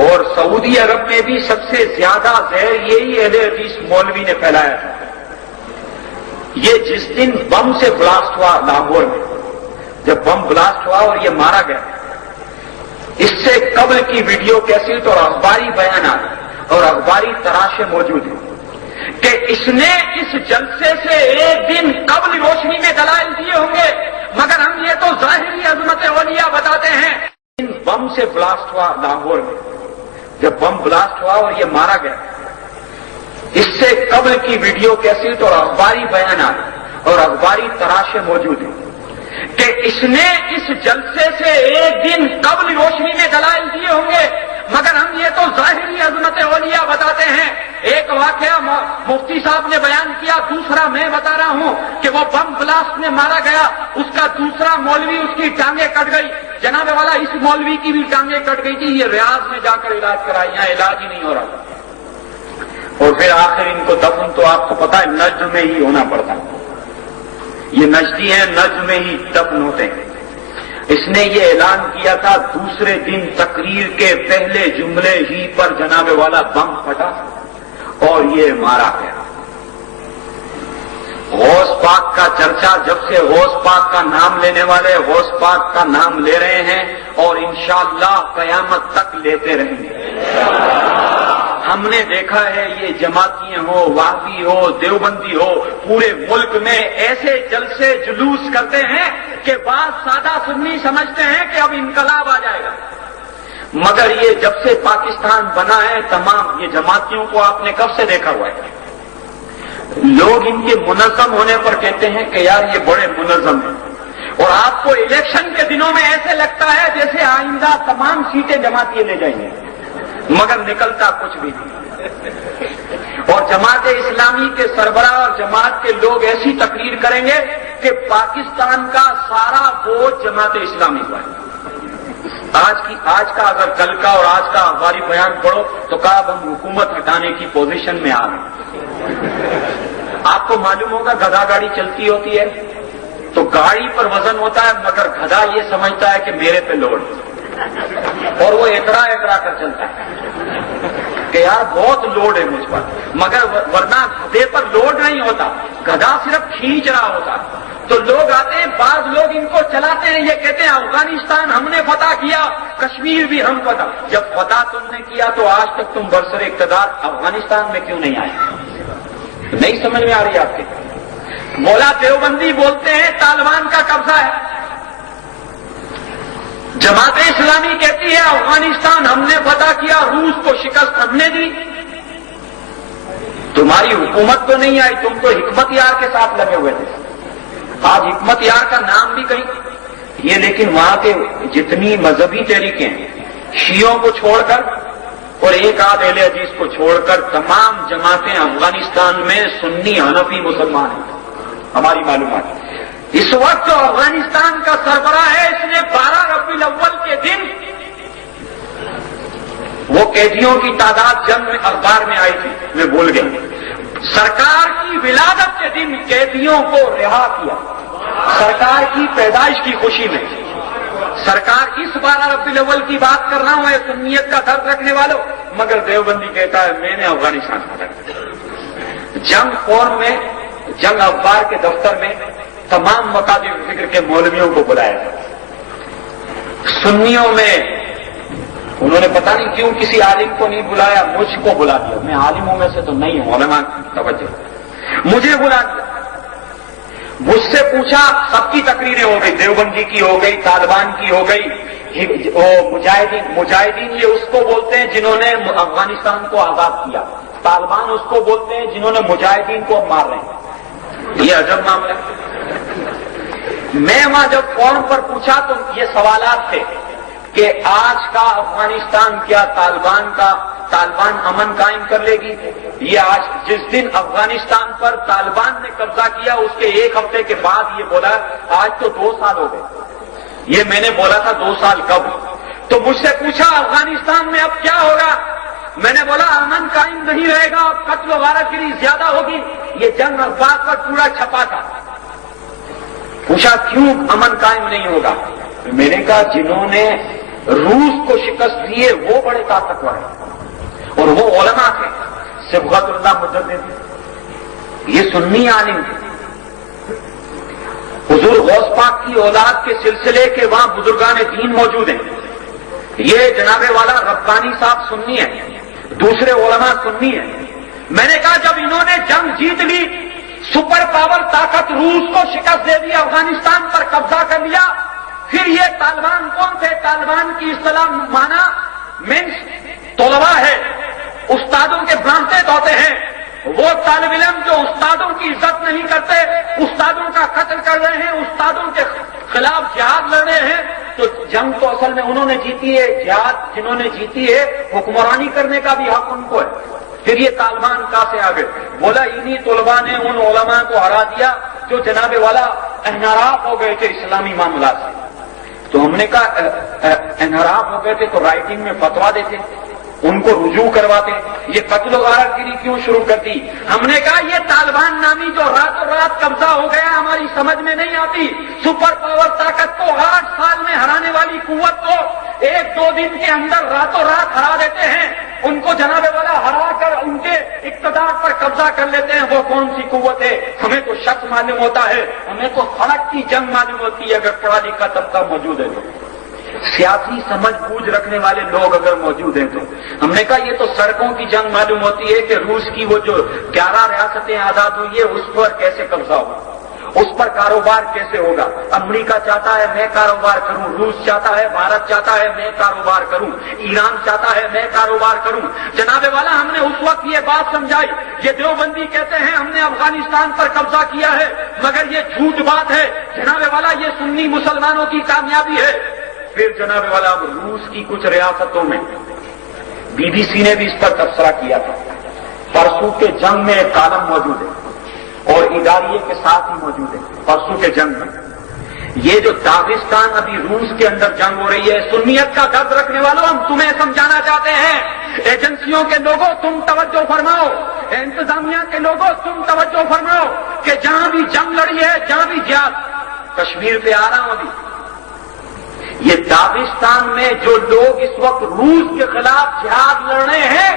اور سعودی عرب میں بھی سب سے زیادہ زہر یہی اہل حدیث مولوی نے پھیلایا تھا. یہ جس دن بم سے بلاسٹ ہوا لاہور میں, جب بم بلاسٹ ہوا اور یہ مارا گیا, اس سے قبل کی ویڈیو کیسٹ اور اخباری بیانات اور اخباری تراشے موجود ہیں کہ اس نے اس جلسے سے ایک دن قبل روشنی میں دلائل دیے ہوں گے, مگر ہم یہ تو ظاہری عظمت اولیاء بتاتے ہیں. بم سے بلاسٹ ہوا لاہور میں, جب بم بلاسٹ ہوا اور یہ مارا گیا, اس سے قبل کی ویڈیو کیسٹ اور اخباری بیانات اور اخباری تراشے موجود ہیں کہ اس نے اس جلسے سے ایک دن قبل روشنی میں دلائل دیے ہوں گے, مگر ہم یہ تو ظاہری عظمت اولیاء بتاتے ہیں. ایک واقعہ مفتی صاحب نے بیان کیا, دوسرا میں بتا رہا ہوں کہ وہ بم بلاسٹ میں مارا گیا, اس کا دوسرا مولوی اس کی ٹانگیں کٹ گئی. جناب والا اس مولوی کی بھی ٹانگیں کٹ گئی تھی, یہ ریاض میں جا کر علاج کرائی, یہاں علاج ہی نہیں ہو رہا. اور پھر آخر ان کو دفن تو آپ کو پتا ہے نجد میں ہی ہونا پڑتا, یہ نجدی ہیں, نجد میں ہی دفن ہوتے ہیں. اس نے یہ اعلان کیا تھا دوسرے دن تقریر کے پہلے جملے ہی پر جناب والا بم پھٹا اور یہ مارا گیا۔ غوث پاک کا چرچا جب سے غوث پاک کا نام لینے والے غوث پاک کا نام لے رہے ہیں اور انشاءاللہ قیامت تک لیتے رہیں گے۔ ہم نے دیکھا ہے یہ جماعتیں ہو، وہابی ہو، دیوبندی ہو، پورے ملک میں ایسے جلسے جلوس کرتے ہیں کہ بعض سادہ سنی سمجھتے ہیں کہ اب انقلاب آ جائے گا، مگر یہ جب سے پاکستان بنا ہے تمام یہ جماعتیوں کو آپ نے کب سے دیکھا ہوا ہے؟ لوگ ان کے منظم ہونے پر کہتے ہیں کہ یار یہ بڑے منظم ہیں، اور آپ کو الیکشن کے دنوں میں ایسے لگتا ہے جیسے آئندہ تمام سیٹیں جماعتیں لے جائیں گے، مگر نکلتا کچھ بھی نہیں۔ اور جماعت اسلامی کے سربراہ اور جماعت کے لوگ ایسی تقریر کریں گے کہ پاکستان کا سارا بوجھ جماعت اسلامی پر ہے۔ آج کا اگر کل کا اور آج کا ہماری بیان پڑھو تو کہا اب ہم حکومت ہٹانے کی پوزیشن میں آ گئے۔ آپ کو معلوم ہوگا گدھا گاڑی چلتی ہوتی ہے تو گاڑی پر وزن ہوتا ہے، مگر گدھا یہ سمجھتا ہے کہ میرے پہ لوڈ، اور وہ اترا کر چلتا ہے کہ یار بہت لوڈ ہے مجھ پر، مگر ورنہ گدھے پر لوڈ نہیں ہوتا، گدھا صرف کھینچ رہا ہوتا۔ تو لوگ آتے ہیں، بعض لوگ ان کو چلاتے ہیں، یہ کہتے ہیں افغانستان ہم نے فتح کیا، کشمیر بھی ہم فتح۔ جب فتح تم نے کیا تو آج تک تم برسر اقتدار افغانستان میں کیوں نہیں آئے؟ نہیں سمجھ میں آ رہی آپ کے؟ مولا دیوبندی بولتے ہیں طالبان کا قبضہ ہے، جماعت اسلامی کہتی ہے افغانستان ہم نے فتح کیا، روس کو شکست ہم نے دی۔ تمہاری حکومت تو نہیں آئی، تم تو حکمت یار کے ساتھ لگے ہوئے تھے۔ آج حکمت یار کا نام بھی کہیں یہ، لیکن وہاں کے جتنی مذہبی تحریکیں ہیں شیعوں کو چھوڑ کر اور ایک آدھ اہل حدیث کو چھوڑ کر تمام جماعتیں افغانستان میں سنی حنفی مسلمان ہیں، ہماری معلومات۔ اس وقت جو افغانستان کا سربراہ ہے اس نے 12 ربیع الاول کے دن وہ قیدیوں کی تعداد جنگ میں اخبار میں آئی تھی، میں بھول گیا، سرکار کی ولادت کے دن قیدیوں کو رہا کیا، سرکار کی پیدائش کی خوشی میں۔ سرکار اس 12 ربیع الاول کی بات کر رہا ہوں، سنیت کا درد رکھنے والوں، مگر دیوبندی کہتا ہے میں نے افغانستان فتح کیا۔ جنگ فورم میں، جنگ اخبار کے دفتر میں تمام مقاصد فکر کے مولویوں کو بلایا تھا۔ سنیوں میں انہوں نے پتہ نہیں کیوں کسی عالم کو نہیں بلایا، مجھ کو بلا دیا۔ میں عالموں میں سے تو نہیں ہوں، علماء توجہ، مجھے بلا دیا۔ مجھ سے پوچھا، سب کی تقریریں ہو گئی، دیوبندی کی ہو گئی، طالبان کی ہو گئی، مجاہدین یہ اس کو بولتے ہیں جنہوں نے افغانستان کو آزاد کیا، طالبان اس کو بولتے ہیں جنہوں نے مجاہدین کو مار رہے ہیں۔ یہ عجب معاملہ ہے۔ میں وہاں جب فورم پر پوچھا تو یہ سوالات تھے کہ آج کا افغانستان کیا طالبان امن قائم کر لے گی؟ یہ آج جس دن افغانستان پر طالبان نے قبضہ کیا اس کے ایک ہفتے کے بعد یہ بولا آج تو 2 سال ہو گئے۔ یہ میں نے بولا تھا 2 سال کب؟ تو مجھ سے پوچھا افغانستان میں اب کیا ہوگا؟ میں نے بولا امن قائم نہیں رہے گا، قتل و غارت گری زیادہ ہوگی۔ یہ جنگ اخبار پر پورا چھپا تھا۔ پوچھا کیوں امن قائم نہیں ہوگا؟ میں نے کہا جنہوں نے روس کو شکست دی ہے وہ بڑے طاقتور ہیں، اور وہ علماء تھے، صبغت اللہ مجدد، یہ سنی عالم تھے، حضور غوث پاک کی اولاد کے سلسلے کے وہاں بزرگان دین موجود ہیں۔ یہ جناب والا ربانی صاحب سنی ہے، دوسرے علماء سنی ہیں۔ میں نے کہا جب انہوں نے جنگ جیت لی، سپر پاور طاقت روس کو شکست دے دی، افغانستان پر قبضہ کر لیا، پھر یہ طالبان کون تھے؟ طالبان کی اصطلاح مانا مینس طلباء ہے، استادوں کے برانتے دھوتے ہیں، وہ طالب علم جو استادوں کی عزت نہیں کرتے، استادوں کا قتل کر رہے ہیں، استادوں کے خلاف جہاد لڑ رہے ہیں۔ تو جنگ تو اصل میں انہوں نے جیتی ہے، جہاد جنہوں نے جیتی ہے، حکمرانی کرنے کا بھی حق ان کو ہے۔ پھر یہ طالبان کہاں سے آ گئے؟ بولا انہی طلباء نے ان علماء کو ہرا دیا جو جناب والا انحراف ہو گئے تھے اسلامی معاملات سے۔ تو ہم نے کہا انحراف ہو گئے تھے تو رائٹنگ میں فتوا دیتے، ان کو رجوع کرواتے، یہ قتل و غارت گری کیوں شروع کر دی؟ ہم نے کہا یہ طالبان نامی جو راتوں رات قبضہ ہو گیا ہماری سمجھ میں نہیں آتی۔ سپر پاور طاقت کو 8 سال میں ہرانے والی قوت کو 1-2 دن کے اندر راتوں رات ہرا دیتے ہیں۔ ان کو جناب والا ہرا کر ان کے اقتدار پر قبضہ کر لیتے ہیں. وہ کون سی قوت ہے؟ ہمیں تو شخص معلوم ہوتا ہے, ہمیں تو سڑک کی جنگ معلوم ہوتی ہے اگر پڑھا لکھا طبقہ موجود ہے تو. سیاسی سمجھ بوجھ رکھنے والے لوگ اگر موجود ہیں تو. ہم نے کہا یہ تو سڑکوں کی جنگ معلوم ہوتی ہے کہ روس کی وہ جو 11 ریاستیں آزاد ہوئی ہے اس پر کیسے قبضہ ہوگا, اس پر کاروبار کیسے ہوگا. امریکہ چاہتا ہے میں کاروبار کروں, روس چاہتا ہے, بھارت چاہتا ہے میں کاروبار کروں, ایران چاہتا ہے میں کاروبار کروں. جناب والا ہم نے اس وقت یہ بات سمجھائی. یہ دیوبندی کہتے ہیں ہم نے افغانستان پر قبضہ کیا ہے, مگر یہ جھوٹ بات ہے جناب والا, یہ سنی مسلمانوں کی کامیابی ہے. پھر جناب والا اب روس کی کچھ ریاستوں میں بی بی سی نے بھی اس پر تبصرہ کیا تھا. پرسوں کے جنگ میں ایک کالم موجود ہے اور اداریے کے ساتھ ہی موجود ہے. پرسوں کے جنگ میں یہ جو داغستان ابھی روس کے اندر جنگ ہو رہی ہے, سنیت کا درد رکھنے والوں ہم تمہیں سمجھانا چاہتے ہیں. ایجنسیوں کے لوگوں تم توجہ فرماؤ, انتظامیہ کے لوگوں تم توجہ فرماؤ کہ جہاں بھی جنگ لڑی ہے, جہاں بھی جہاد, کشمیر پہ آ رہا ہوں ابھی, یہ داغستان میں جو لوگ اس وقت روس کے خلاف جہاد لڑ رہے ہیں,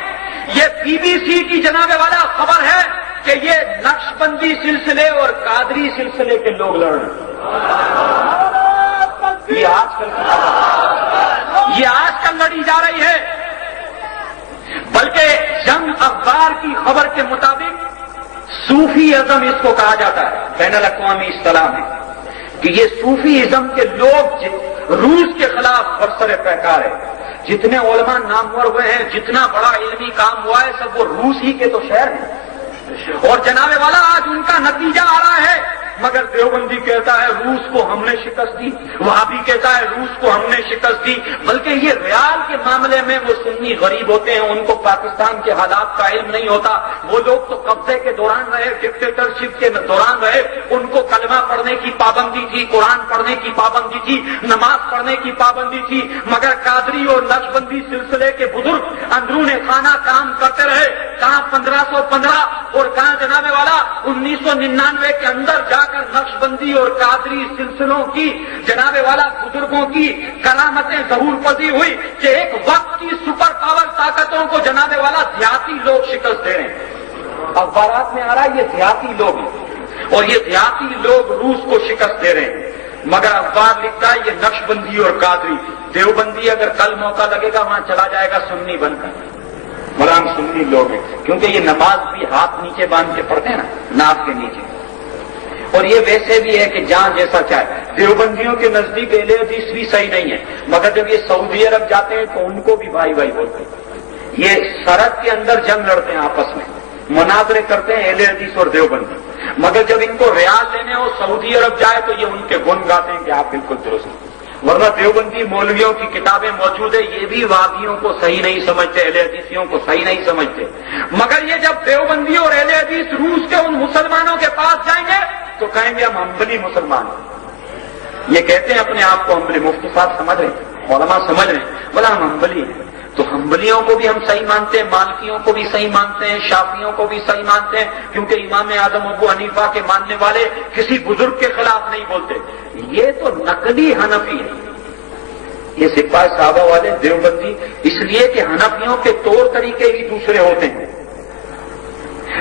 یہ بی بی سی کی جناب والا خبر ہے کہ یہ نقش بندی سلسلے اور قادری سلسلے کے لوگ لڑ رہے ہیں. یہ آج کل لڑی جا رہی ہے. بلکہ جنگ اخبار کی خبر کے مطابق صوفی ازم اس کو کہا جاتا ہے, بین الاقوامی اصطلاح میں, کہ یہ صوفی ازم کے لوگ روس کے خلاف برسر پیکار ہے. جتنے علماء نامور ہوئے ہیں, جتنا بڑا علمی کام ہوا ہے, سب وہ روس ہی کے تو شہر ہیں. اور جناب والا آج ان کا نتیجہ آ رہا ہے. مگر دیوبندی کہتا ہے روس کو ہم نے شکست دی, وہابی کہتا ہے روس کو ہم نے شکست دی. بلکہ یہ ریال کے معاملے میں وہ سنی غریب ہوتے ہیں, ان کو پاکستان کے حالات کا علم نہیں ہوتا. وہ لوگ تو قبضے کے دوران رہے, ڈکٹیٹرشپ کے دوران رہے, ان کو کلمہ پڑھنے کی پابندی تھی, قرآن پڑھنے کی پابندی تھی, نماز پڑھنے کی پابندی تھی. مگر قادری اور نقشبندی سلسلے کے بزرگ اندرون خانہ کام کرتے رہے. کہاں 1515 اور کہاں جناب والا 1999 کے اندر جا کر نقشبندی اور قادری سلسلوں کی جناب والا بزرگوں کی کرامتیں ظہور پذیر ہوئی کہ ایک وقت کی سپر پاور طاقتوں کو جناب والا دیہاتی لوگ شکست دے رہے ہیں. اخبارات میں آ رہا ہے یہ دیہاتی لوگ ہیں اور یہ دیہاتی لوگ روس کو شکست دے رہے ہیں. مگر اخبار لکھتا ہے یہ نقشبندی اور قادری. دیوبندی اگر کل موقع لگے گا وہاں چلا جائے گا سنی بن کر, بلا ہم سنی لوگ ہیں, کیونکہ یہ نماز بھی ہاتھ نیچے باندھ کے پڑھتے ہیں نا, ناف کے نیچے. اور یہ ویسے بھی ہے کہ جہاں جیسا چاہے. دیوبندیوں کے نزدیک اہل حدیث بھی صحیح نہیں ہے, مگر جب یہ سعودی عرب جاتے ہیں تو ان کو بھی بھائی بھائی بولتے ہیں. یہ سرحد کے اندر جنگ لڑتے ہیں, آپس میں مناظرے کرتے ہیں اہل حدیث اور دیوبندی. مگر جب ان کو ریال لینے ہو سعودی عرب جائے تو یہ ان کے گن گاتے ہیں کہ آپ بالکل درست ہیں. ورنہ دیوبندی مولویوں کی کتابیں موجود ہیں, یہ بھی وادیوں کو صحیح نہیں سمجھتے, اہل حدیثیوں کو صحیح نہیں سمجھتے. مگر یہ جب دیوبندی اور اہل حدیث روس کے ان مسلمانوں کے پاس جائیں گے تو کہیں گے ہم حنبلی مسلمان ہیں. یہ کہتے ہیں اپنے آپ کو حنبلی, مفتی صاحب سمجھ رہے ہیں, علماء سمجھ رہے ہیں, بولا ہم حنبلی ہیں. تو حنبلیوں کو بھی ہم صحیح مانتے ہیں, مالکیوں کو بھی صحیح مانتے ہیں, شافیوں کو بھی صحیح مانتے ہیں, کیونکہ امام اعظم ابو حنیفہ کے ماننے والے کسی بزرگ کے خلاف نہیں بولتے. یہ تو نقلی حنفی ہے, یہ سپاہی صحابہ والے دیوبندی, اس لیے کہ حنفیوں کے طور طریقے ہی دوسرے ہوتے ہیں.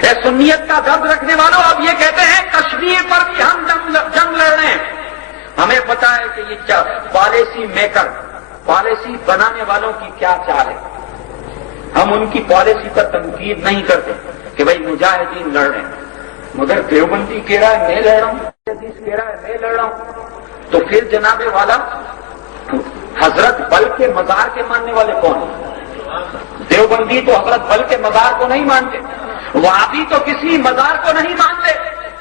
اے سنیت کا درد رکھنے والوں, اب یہ کہتے ہیں کشمیر پر بھی ہم جنگ لڑ رہے ہیں. ہمیں پتا ہے کہ یہ پالیسی میکر, پالیسی بنانے والوں کی کیا چال ہے. ہم ان کی پالیسی پر تنقید نہیں کرتے کہ بھائی مجاہدین لڑ رہے ہیں, مگر دیوبندی کہہ رہا ہے میں لڑ رہا ہوں, حدیث کہہ رہا ہے میں لڑ رہا ہوں. تو پھر جناب والا حضرت بل کے مزار کے ماننے والے کون ہیں؟ دیوبندی تو حضرت بل کے مزار کو نہیں مانتے, وہابی تو کسی مزار کو نہیں مانتے.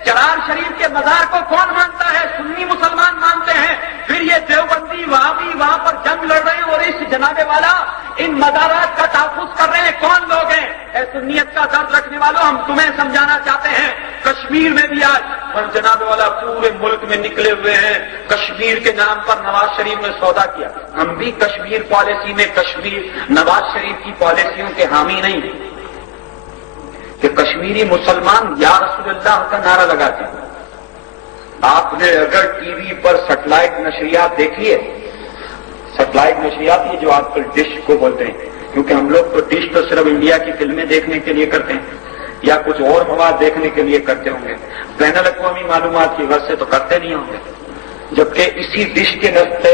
چرار شریف کے مزار کو کون مانتا ہے؟ سنی مسلمان مانتے ہیں. پھر یہ دیوبندی وہابی وہاں پر جنگ لڑ رہے ہیں اور اس جناب والا ان مزارات کا تحفظ کر رہے ہیں. کون لوگ ہیں؟ اے سنیت کا درد رکھنے والوں, ہم تمہیں سمجھانا چاہتے ہیں کشمیر میں بھی آج ہم جناب والا پورے ملک میں نکلے ہوئے ہیں. کشمیر کے نام پر نواز شریف نے سودا کیا. ہم بھی کشمیر پالیسی میں کشمیر نواز شریف کی پالیسیوں کے حامی نہیں کہ کشمیری مسلمان یا رسول اللہ کا نعرہ لگاتے ہیں. آپ نے اگر ٹی وی پر سیٹلائٹ نشریات دیکھی ہے, سیٹلائٹ نشریات یہ جو آج کل ڈش کو بولتے ہیں, کیونکہ ہم لوگ تو ڈش تو صرف انڈیا کی فلمیں دیکھنے کے لیے کرتے ہیں یا کچھ اور مواد دیکھنے کے لیے کرتے ہوں گے، بین الاقوامی معلومات کی غرض سے تو کرتے نہیں ہوں گے، جبکہ اسی ڈش کے نستے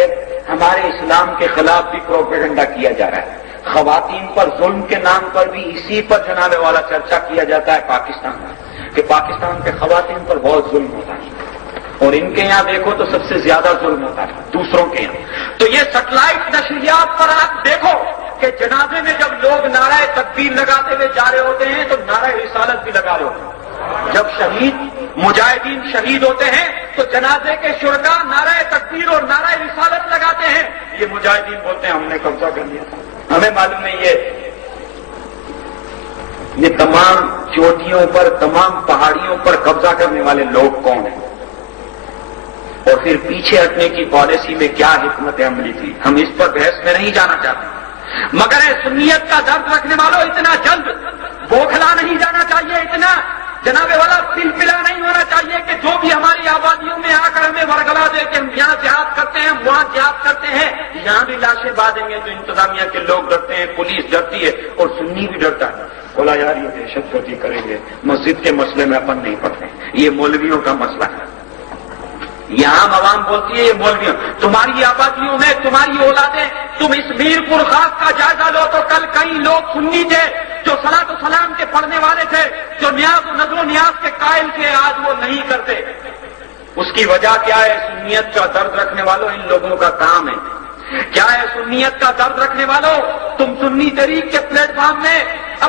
ہمارے اسلام کے خلاف بھی پروپیگنڈا کیا جا رہا ہے۔ خواتین پر ظلم کے نام پر بھی اسی پر جناب والا چرچا کیا جاتا ہے پاکستان میں، کہ پاکستان کے خواتین پر بہت ظلم ہوتا ہے، اور ان کے یہاں دیکھو تو سب سے زیادہ ظلم ہوتا ہے دوسروں کے یہاں۔ تو یہ سیٹلائٹ نشریات پر آپ دیکھو کہ جنازے میں جب لوگ نعرہ تکبیر لگاتے ہوئے جا رہے ہوتے ہیں تو نعرہ رسالت بھی لگا رہے ہوتے ہیں۔ جب مجاہدین شہید ہوتے ہیں تو جنازے کے شرکا نعرہ تکبیر اور نعرہ رسالت لگاتے ہیں، یہ مجاہدین بولتے ہیں ہم نے قبضہ کر لیا تھا۔ ہمیں معلوم نہیں یہ تمام چوٹیوں پر، تمام پہاڑیوں پر قبضہ کرنے والے لوگ کون ہیں، اور پھر پیچھے ہٹنے کی پالیسی میں کیا حکمت عملی تھی، ہم اس پر بحث میں نہیں جانا چاہتے، مگر سنیت کا درد رکھنے والوں اتنا جلد بوکھلا نہیں جانا چاہیے، اتنا جناب والا پلپلا نہیں ہونا چاہیے کہ جو بھی ہماری آبادیوں میں آ کر ہمیں ورگلا دے کہ ہم یہاں جہاد کرتے ہیں، وہاں جہاد کرتے ہیں، یہاں بھی لاشیں باندھیں گے تو انتظامیہ کے لوگ ڈرتے ہیں، پولیس ڈرتی ہے اور سنی بھی ڈرتا ہے، بولا یار یہ دہشت گردی کریں گے، مسجد کے مسئلے میں اپن نہیں پڑتے، یہ مولویوں کا مسئلہ ہے۔ یہاں عوام بولتی ہے یہ مولویوں، تمہاری آبادیوں میں تمہاری اولادیں، تم اس میر پور خاص کا جائزہ لو تو کل کئی لوگ سنی تھے جو صلاۃ و سلام کے پڑھنے والے تھے، جو نیاز و نظر و نیاز کے قائل تھے، آج وہ نہیں کرتے۔ اس کی وجہ کیا ہے؟ سنیت کا درد رکھنے والوں ان لوگوں کا کام ہے۔ کیا ہے سنیت کا درد رکھنے والوں؟ تم سنی تحریک کے پلیٹ فارم میں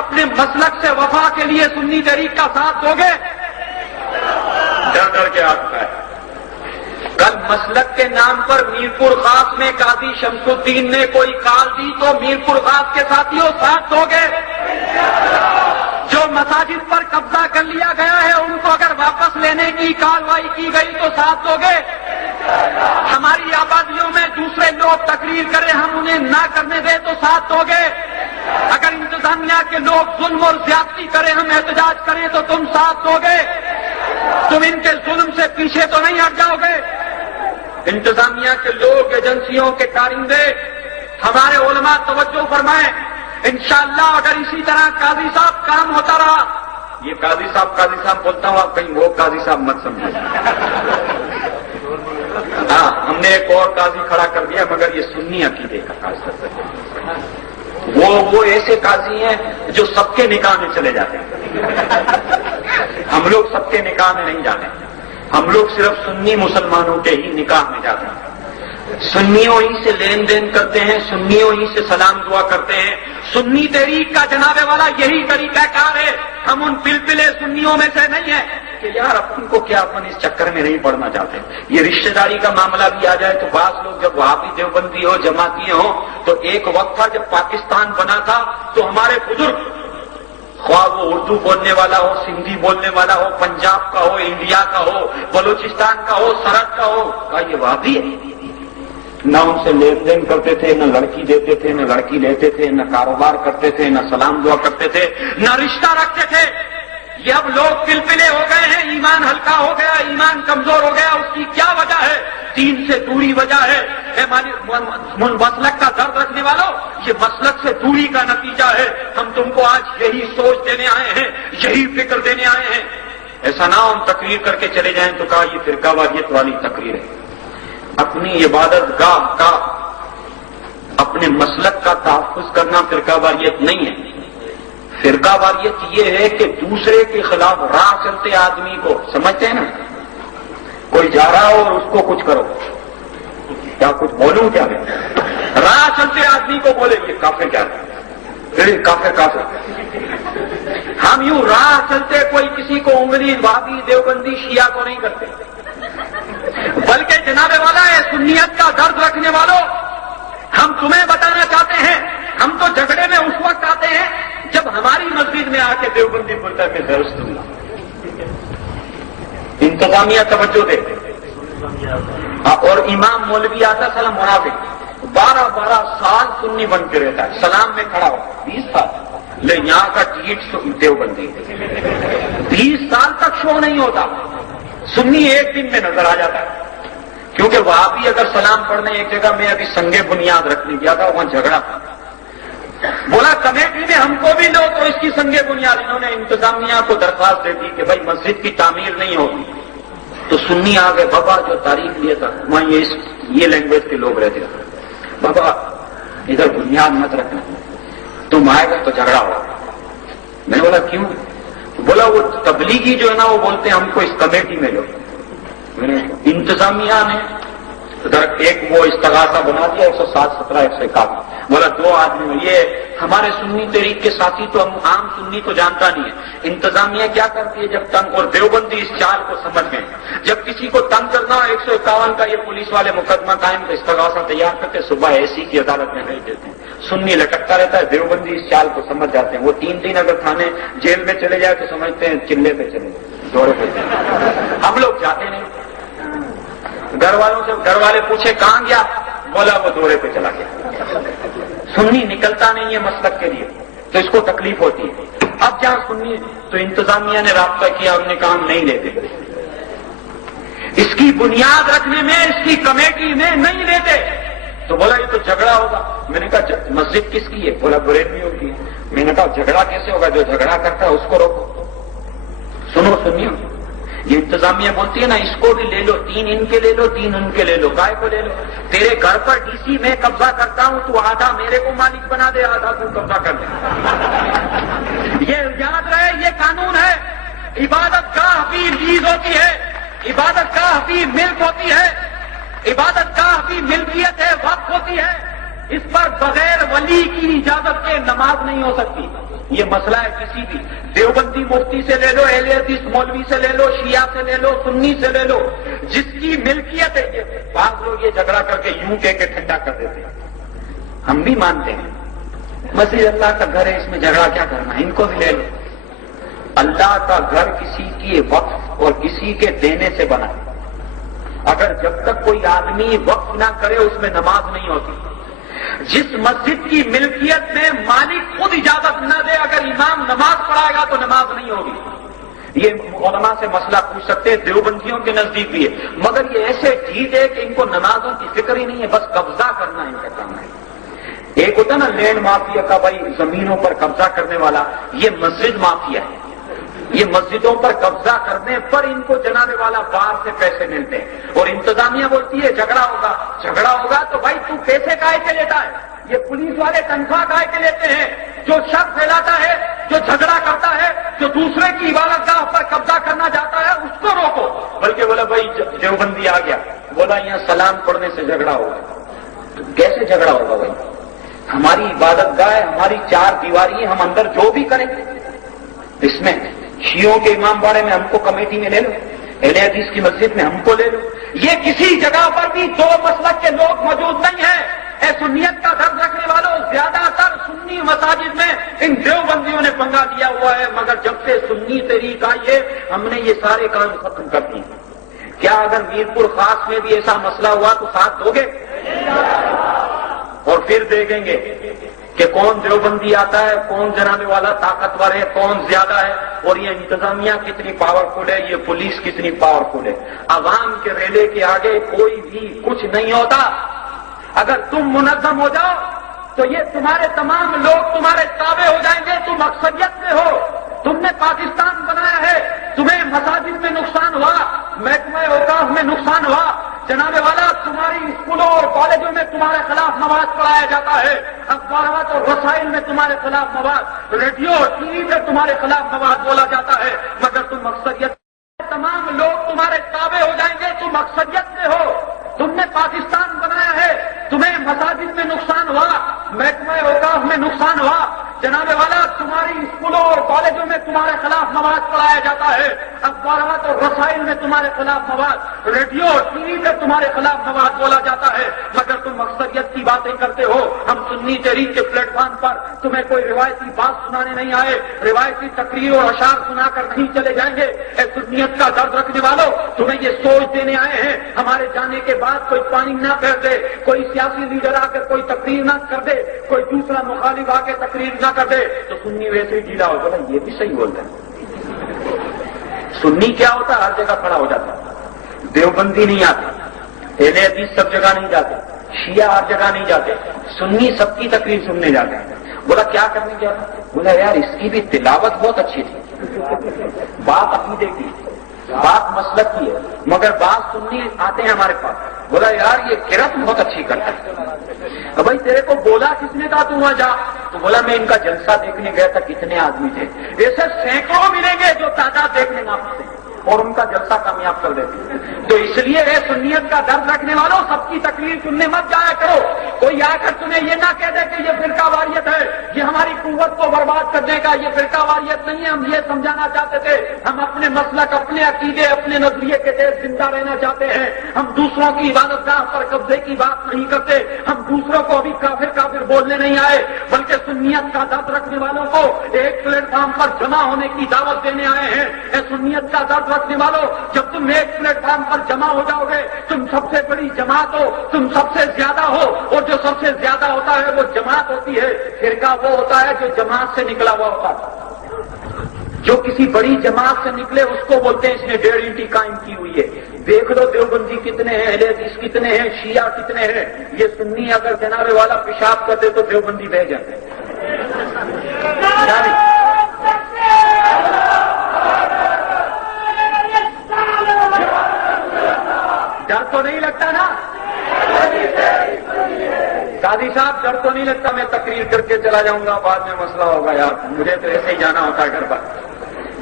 اپنے مسلک سے وفا کے لیے سنی تحریک کا ساتھ دو گے؟ ڈر ڈر کے آتا ہے۔ کل مسلک کے نام پر میرپور خاص میں قاضی شمس الدین نے کوئی کال دی تو میرپور خاص کے ساتھیوں ساتھ دو گے؟ جو مساجد پر قبضہ کر لیا گیا ہے ان کو اگر واپس لینے کی کارروائی کی گئی تو ساتھ دو گے؟ ہماری آبادیوں میں دوسرے لوگ تقریر کریں ہم انہیں نہ کرنے دیں تو ساتھ دو گے؟ اگر انتظامیہ کے لوگ ظلم اور زیادتی کریں ہم احتجاج کریں تو تم ساتھ دو گے؟ تم ان کے ظلم سے پیچھے تو نہیں ہٹ جاؤ گے؟ انتظامیہ کے لوگ، ایجنسیوں کے کارندے، ہمارے علماء توجہ فرمائیں، انشاءاللہ اگر اسی طرح قاضی صاحب کام ہوتا رہا، یہ قاضی صاحب بولتا ہوں آپ کہیں وہ قاضی صاحب مت سمجھیں، ہاں ہم نے ایک اور قاضی کھڑا کر دیا مگر یہ سنی عقیدے کا قاضی، وہ ایسے قاضی ہیں جو سب کے نکاح میں چلے جاتے ہیں، ہم لوگ سب کے نکاح میں نہیں جاتے، ہم لوگ صرف سنی مسلمانوں کے ہی نکاح میں جاتے ہیں، سنیوں ہی سے لین دین کرتے ہیں، سنیوں ہی سے سلام دعا کرتے ہیں۔ سنی تحریک کا جناب والا یہی طریقہ کار ہے، ہم ان پلپلے سنیوں میں سے نہیں ہیں کہ یار اپن کو کیا، اپن اس چکر میں نہیں پڑنا چاہتے۔ یہ رشتہ داری کا معاملہ بھی آ جائے تو بعض لوگ جب وہابی دیوبندی ہو، جماعتی ہو، تو ایک وقت تھا جب پاکستان بنا تھا تو ہمارے بزرگ، خواہ وہ اردو بولنے والا ہو، سندھی بولنے والا ہو، پنجاب کا ہو، انڈیا کا ہو، بلوچستان کا ہو، سرحد کا ہو، کہا یہ وہابی ہے۔ نہ ان سے لین دین کرتے تھے، نہ لڑکی دیتے تھے، نہ لڑکی لیتے تھے، نہ کاروبار کرتے تھے، نہ سلام دعا کرتے تھے، نہ رشتہ رکھتے تھے۔ یہ اب لوگ پلپلے ہو گئے ہیں، ایمان ہلکا ہو گیا، ایمان کمزور ہو گیا۔ اس کی کیا وجہ ہے؟ دین سے دوری وجہ ہے۔ مسلک کا درد رکھنے والوں، یہ مسلک سے دوری کا نتیجہ ہے۔ ہم تم کو آج یہی سوچ دینے آئے ہیں، یہی فکر دینے آئے ہیں۔ ایسا نہ ہم تقریر کر کے چلے جائیں تو کہا یہ فرقہ واریت والی تقریر ہے۔ اپنی عبادت گاہ کا، اپنے مسلک کا تحفظ کرنا فرقہ واریت نہیں ہے۔ فرقہ واریت یہ ہے کہ دوسرے کے خلاف راہ چلتے آدمی کو، سمجھتے ہیں نا، کوئی جا رہا ہو اور اس کو کچھ کرو، کیا کچھ بولوں کیا ہے؟ راہ چلتے آدمی کو بولے یہ کافر کیا ہے، کافر۔ ہم یوں راہ چلتے کوئی کسی کو انگلی وہابی دیوبندی شیعہ کو نہیں کرتے، بلکہ جناب والا ہے سنیت کا درد رکھنے والوں، ہم تمہیں بتانا چاہتے ہیں، ہم تو جھگڑے میں اس وقت آتے ہیں جب ہماری مسجد میں آ کے دیوبندی بولتا ہے میں درست دوں گا۔ انتظامیہ توجہ دے، اور امام مولوی آتا سلام منافق 12 سال سنی بن کے رہتا ہے، سلام میں کھڑا ہو 20 سال، لے یہاں کا ٹیٹ دیوبندی 20 سال تک شو نہیں ہوتا، سنی ایک دن میں نظر آ جاتا ہے۔ کیونکہ وہاں بھی اگر سلام پڑھنے ایک جگہ میں ابھی سنگے بنیاد رکھنے گیا تھا، وہاں جھگڑا تھا، بولا ہم کو بھی لو تو اس کی سنگ بنیاد انہوں نے انتظامیہ کو درخواست دے دی کہ بھائی مسجد کی تعمیر نہیں ہوگی. تو سنی آ گئے، بابا جو تاریخ لیا تھا وہاں یہ لینگویج کے لوگ رہتے تھے، بابا ادھر بنیاد مت رکھنا، تم آئے گا تو جھگڑا ہوگا. میں نے بولا کیوں؟ بولا وہ تبلیغی جو ہے نا وہ بولتے ہیں ہم کو اس کمیٹی میں لو. میں نے انتظامیہ نے ایک وہ استغاثہ بنا دیا 107 17 151. بولا 2 آدمی، یہ ہمارے سنی تحریک کے ساتھی تو ہم عام سنی تو جانتا نہیں ہے. انتظامیہ کیا کرتی ہے جب تنگ، اور دیوبندی اس چال کو سمجھ گئے، جب کسی کو تنگ کرنا 151 کا یہ پولیس والے مقدمہ قائم تو استغاثہ تیار کرتے صبح ایسی کی عدالت میں بھیج دیتے ہیں. سنی لٹکتا رہتا ہے، دیوبندی اس چال کو سمجھ جاتے ہیں. وہ 3 دن اگر تھانے جیل میں چلے جائے تو سمجھتے ہیں چلے پہ چلے، دورے پہ چلے. ہم لوگ جاتے نہیں. گھر والوں سے گھر والے پوچھے کہاں گیا، بولا وہ دورے پہ چلا گیا. سنی نکلتا نہیں ہے مسلک کے لیے تو اس کو تکلیف ہوتی ہے. اب جہاں سنی تو انتظامیہ نے رابطہ کیا، ہم نے کام نہیں لیتے، اس کی بنیاد رکھنے میں، اس کی کمیٹی میں نہیں لیتے. تو بولا یہ تو جھگڑا ہوگا. میں نے کہا مسجد کس کی ہے؟ بولا بریلویوں کی. میں نے کہا جھگڑا کیسے ہوگا؟ جو جھگڑا کرتا ہے اس کو روکو. سنو سنیو، یہ انتظامیہ بولتی ہے نا اس کو بھی لے لو، 3 ان کے لے لو 3 ان کے لے لو. کائے کو لے لو؟ تیرے گھر پر ڈی سی میں قبضہ کرتا ہوں، تو آدھا میرے کو مالک بنا دے، آدھا تو قبضہ کر لے. یہ یاد رہے یہ قانون ہے. عبادت گاہ بھی لیز ہوتی ہے، عبادت گاہ بھی ملک ہوتی ہے، عبادت گاہ بھی ملکیت ہے، وقف ہوتی ہے. اس پر بغیر ولی کی اجازت کے نماز نہیں ہو سکتی. یہ مسئلہ ہے کسی بھی دیوبندی مفتی سے لے لو، اہل حدیث مولوی سے لے لو، شیعہ سے لے لو، سنی سے لے لو، جس کی ملکیت ہے. بعض لوگ یہ جھگڑا کر کے یوں کہہ کے ٹھنڈا کر دیتے ہیں. ہم بھی مانتے ہیں مسجد اللہ کا گھر ہے، اس میں جھگڑا کیا کرنا ہے، ان کو بھی لے لو. اللہ کا گھر کسی کی وقف اور کسی کے دینے سے بنا ہے. اگر جب تک کوئی آدمی وقف نہ کرے اس میں نماز نہیں ہوتی. جس مسجد کی ملکیت میں مالک خود اجازت نہ دے، اگر امام نماز پڑھائے گا تو نماز نہیں ہوگی. یہ علماء سے مسئلہ پوچھ سکتے ہیں، دیوبندیوں کے نزدیک بھی ہے، مگر یہ ایسے ڈھیٹ ہے کہ ان کو نمازوں کی فکر ہی نہیں ہے، بس قبضہ کرنا ان کا کام ہے. ایک ہوتا نا لینڈ مافیا کا، بھائی زمینوں پر قبضہ کرنے والا، یہ مسجد مافیا ہے. یہ مسجدوں پر قبضہ کرنے پر ان کو جنانے والا باہر سے پیسے ملتے ہیں. اور انتظامیہ بولتی ہے جھگڑا ہوگا. جھگڑا ہوگا تو بھائی تو پیسے کائے کے لیتا ہے؟ یہ پولیس والے تنخواہ کائے کے لیتے ہیں؟ جو شک پھیلاتا ہے، جو جھگڑا کرتا ہے، جو دوسرے کی عبادت گاہ پر قبضہ کرنا چاہتا ہے، اس کو روکو. بلکہ بولا بھائی دیوبندی آ گیا، بولا یہاں سلام پڑھنے سے جھگڑا ہوگا. تو کیسے جھگڑا ہوگا بھائی؟ ہماری عبادت گاہ ہے، ہماری 4 دیواری ہے، ہم اندر جو بھی کریں. اس میں شیعوں کے امام باڑے میں ہم کو کمیٹی میں لے لو، اہل حدیث کی مسجد میں ہم کو لے لو. یہ کسی جگہ پر بھی 2 مسلک کے لوگ موجود نہیں ہیں. اے سنیت کا درد رکھنے والوں، زیادہ تر سنی مساجد میں ان دیوبندیوں نے پنگا دیا ہوا ہے. مگر جب سے سنی تحریک آئی ہے ہم نے یہ سارے کام ختم کر دیے. کیا اگر میرپور خاص میں بھی ایسا مسئلہ ہوا تو ساتھ دو گے؟ اور پھر دیکھیں گے کہ کون دیوبندی آتا ہے، کون جناب والا طاقتور ہے، کون زیادہ ہے، اور یہ انتظامیہ کتنی پاورفل ہے، یہ پولیس کتنی پاورفل ہے. عوام کے ریلے کے آگے کوئی بھی کچھ نہیں ہوتا. اگر تم منظم ہو جاؤ تو یہ تمہارے تمام لوگ تمہارے تابع ہو جائیں گے. تم اکثریت میں ہو، تم نے پاکستان بنایا ہے، تمہیں مساجد میں نقصان ہوا، محکمہ اوقاف میں نقصان ہوا. جناب والا تمہاری اسکولوں اور کالجوں میں تمہارے خلاف مواد پڑھایا جاتا ہے، اخبارات اور رسائل میں تمہارے خلاف مواد، ریڈیو اور ٹی وی میں تمہارے خلاف مواد بولا جاتا ہے. مگر تم اکثریت، تمام لوگ تمہارے تابع ہو جائیں گے. تم اکثریت میں ہو، تم نے پاکستان بنایا ہے، تمہیں مساجد میں نقصان ہوا، محکمہ اوقاف میں نقصان ہوا. جناب والا تمہاری اسکولوں اور کالجوں میں تمہارے خلاف مواد پڑھایا جاتا ہے، اخبارات اور رسائل میں تمہارے خلاف مواد، ریڈیو اور ٹی وی میں تمہارے خلاف مواد بولا جاتا ہے. مگر تم اکثریت کی باتیں کرتے ہو. ہم سنی تحریک کے پلیٹ فارم پر تمہیں کوئی روایتی بات سنانے نہیں آئے، روایتی تقریر اور اشعار سنا کر نہیں چلے جائیں گے. اے سنیت کا درد رکھنے والوں، تمہیں یہ سوچ دینے آئے ہیں ہمارے جانے کے بعد کوئی پانی نہ پھیر دے، کوئی سیاسی لیڈر آ کر کوئی تقریر نہ کر دے، کوئی دوسرا مخالف آ کے تقریر نہ کر دے تو سنی ویسے ہی ڈھیلا ہو. بولا یہ بھی صحیح بولتا ہے. سنی کیا ہوتا ہے؟ ہر جگہ کھڑا ہو جاتا ہے. دیوبندی نہیں آتے، اہل حدیث سب جگہ نہیں جاتے، شیعہ ہر جگہ نہیں جاتے، سنی سب کی تقریر سننے جاتے ہیں. بولا کیا کرنے گیا؟ بولا یار اس کی بھی تلاوت بہت اچھی تھی، بات عقیدے کی، بات مسلک کی ہے، مگر بات سننی آتے ہیں ہمارے پاس۔ بولا یار یہ قرات بہت اچھی کرتا ہے۔ بھائی تیرے کو بولا کس نے تھا تو وہاں جا؟ تو بولا میں ان کا جلسہ دیکھنے گیا تھا، کتنے آدمی تھے، ایسے سینکڑوں ملیں گے جو تعداد دیکھنے نہ پڑتے اور ان کا جلسہ کامیاب کر دیتے ہیں۔ تو اس لیے سنیت کا درد رکھنے والوں سب کی تقریر سننے مت جایا کرو۔ کوئی آ کر تمہیں یہ نہ کہہ دے کہ یہ فرقہ واریت ہے، یہ ہماری قوت کو برباد کرنے کا، یہ فرقہ واریت نہیں ہے۔ ہم یہ سمجھانا چاہتے تھے ہم اپنے مسلک، اپنے عقیدے، اپنے نظریے کے تحت زندہ رہنا چاہتے ہیں۔ ہم دوسروں کی عبادت گاہ پر قبضے کی بات نہیں کرتے، ہم دوسروں کو ابھی کافر کافر بولنے نہیں آئے، بلکہ سنیت کا درد رکھنے والوں کو ایک پلیٹ فارم پر جمع ہونے کی دعوت دینے آئے ہیں۔ اے سنیت کا درد رکھنے والوں، جب تم ایک پلیٹ فارم پر جمع ہو جاؤ گے، تم سب سے بڑی جماعت ہو، تم سب سے زیادہ ہو، اور جو سب سے زیادہ ہوتا ہے وہ جماعت ہوتی ہے۔ فرقہ وہ ہوتا ہے جو جماعت سے نکلا ہوا ہوتا ہے۔ جو کسی بڑی جماعت سے نکلے اس کو بولتے ہیں اس نے 1.5 اینٹی قائم کی ہوئی ہے۔ دیکھ لو دیوبندی کتنے ہیں، اہل حدیث کتنے ہیں، شیعہ کتنے ہیں۔ یہ سنی اگر جناب والا پیشاب کرتے تو دیوبندی بہ جاتے۔ ڈر تو نہیں لگتا نا قاضی صاحب؟ ڈر تو نہیں لگتا میں تقریر کر کے چلا جاؤں گا، بعد میں مسئلہ ہوگا؟ یار مجھے تو ایسے ہی جانا ہوتا ہے گھر پر۔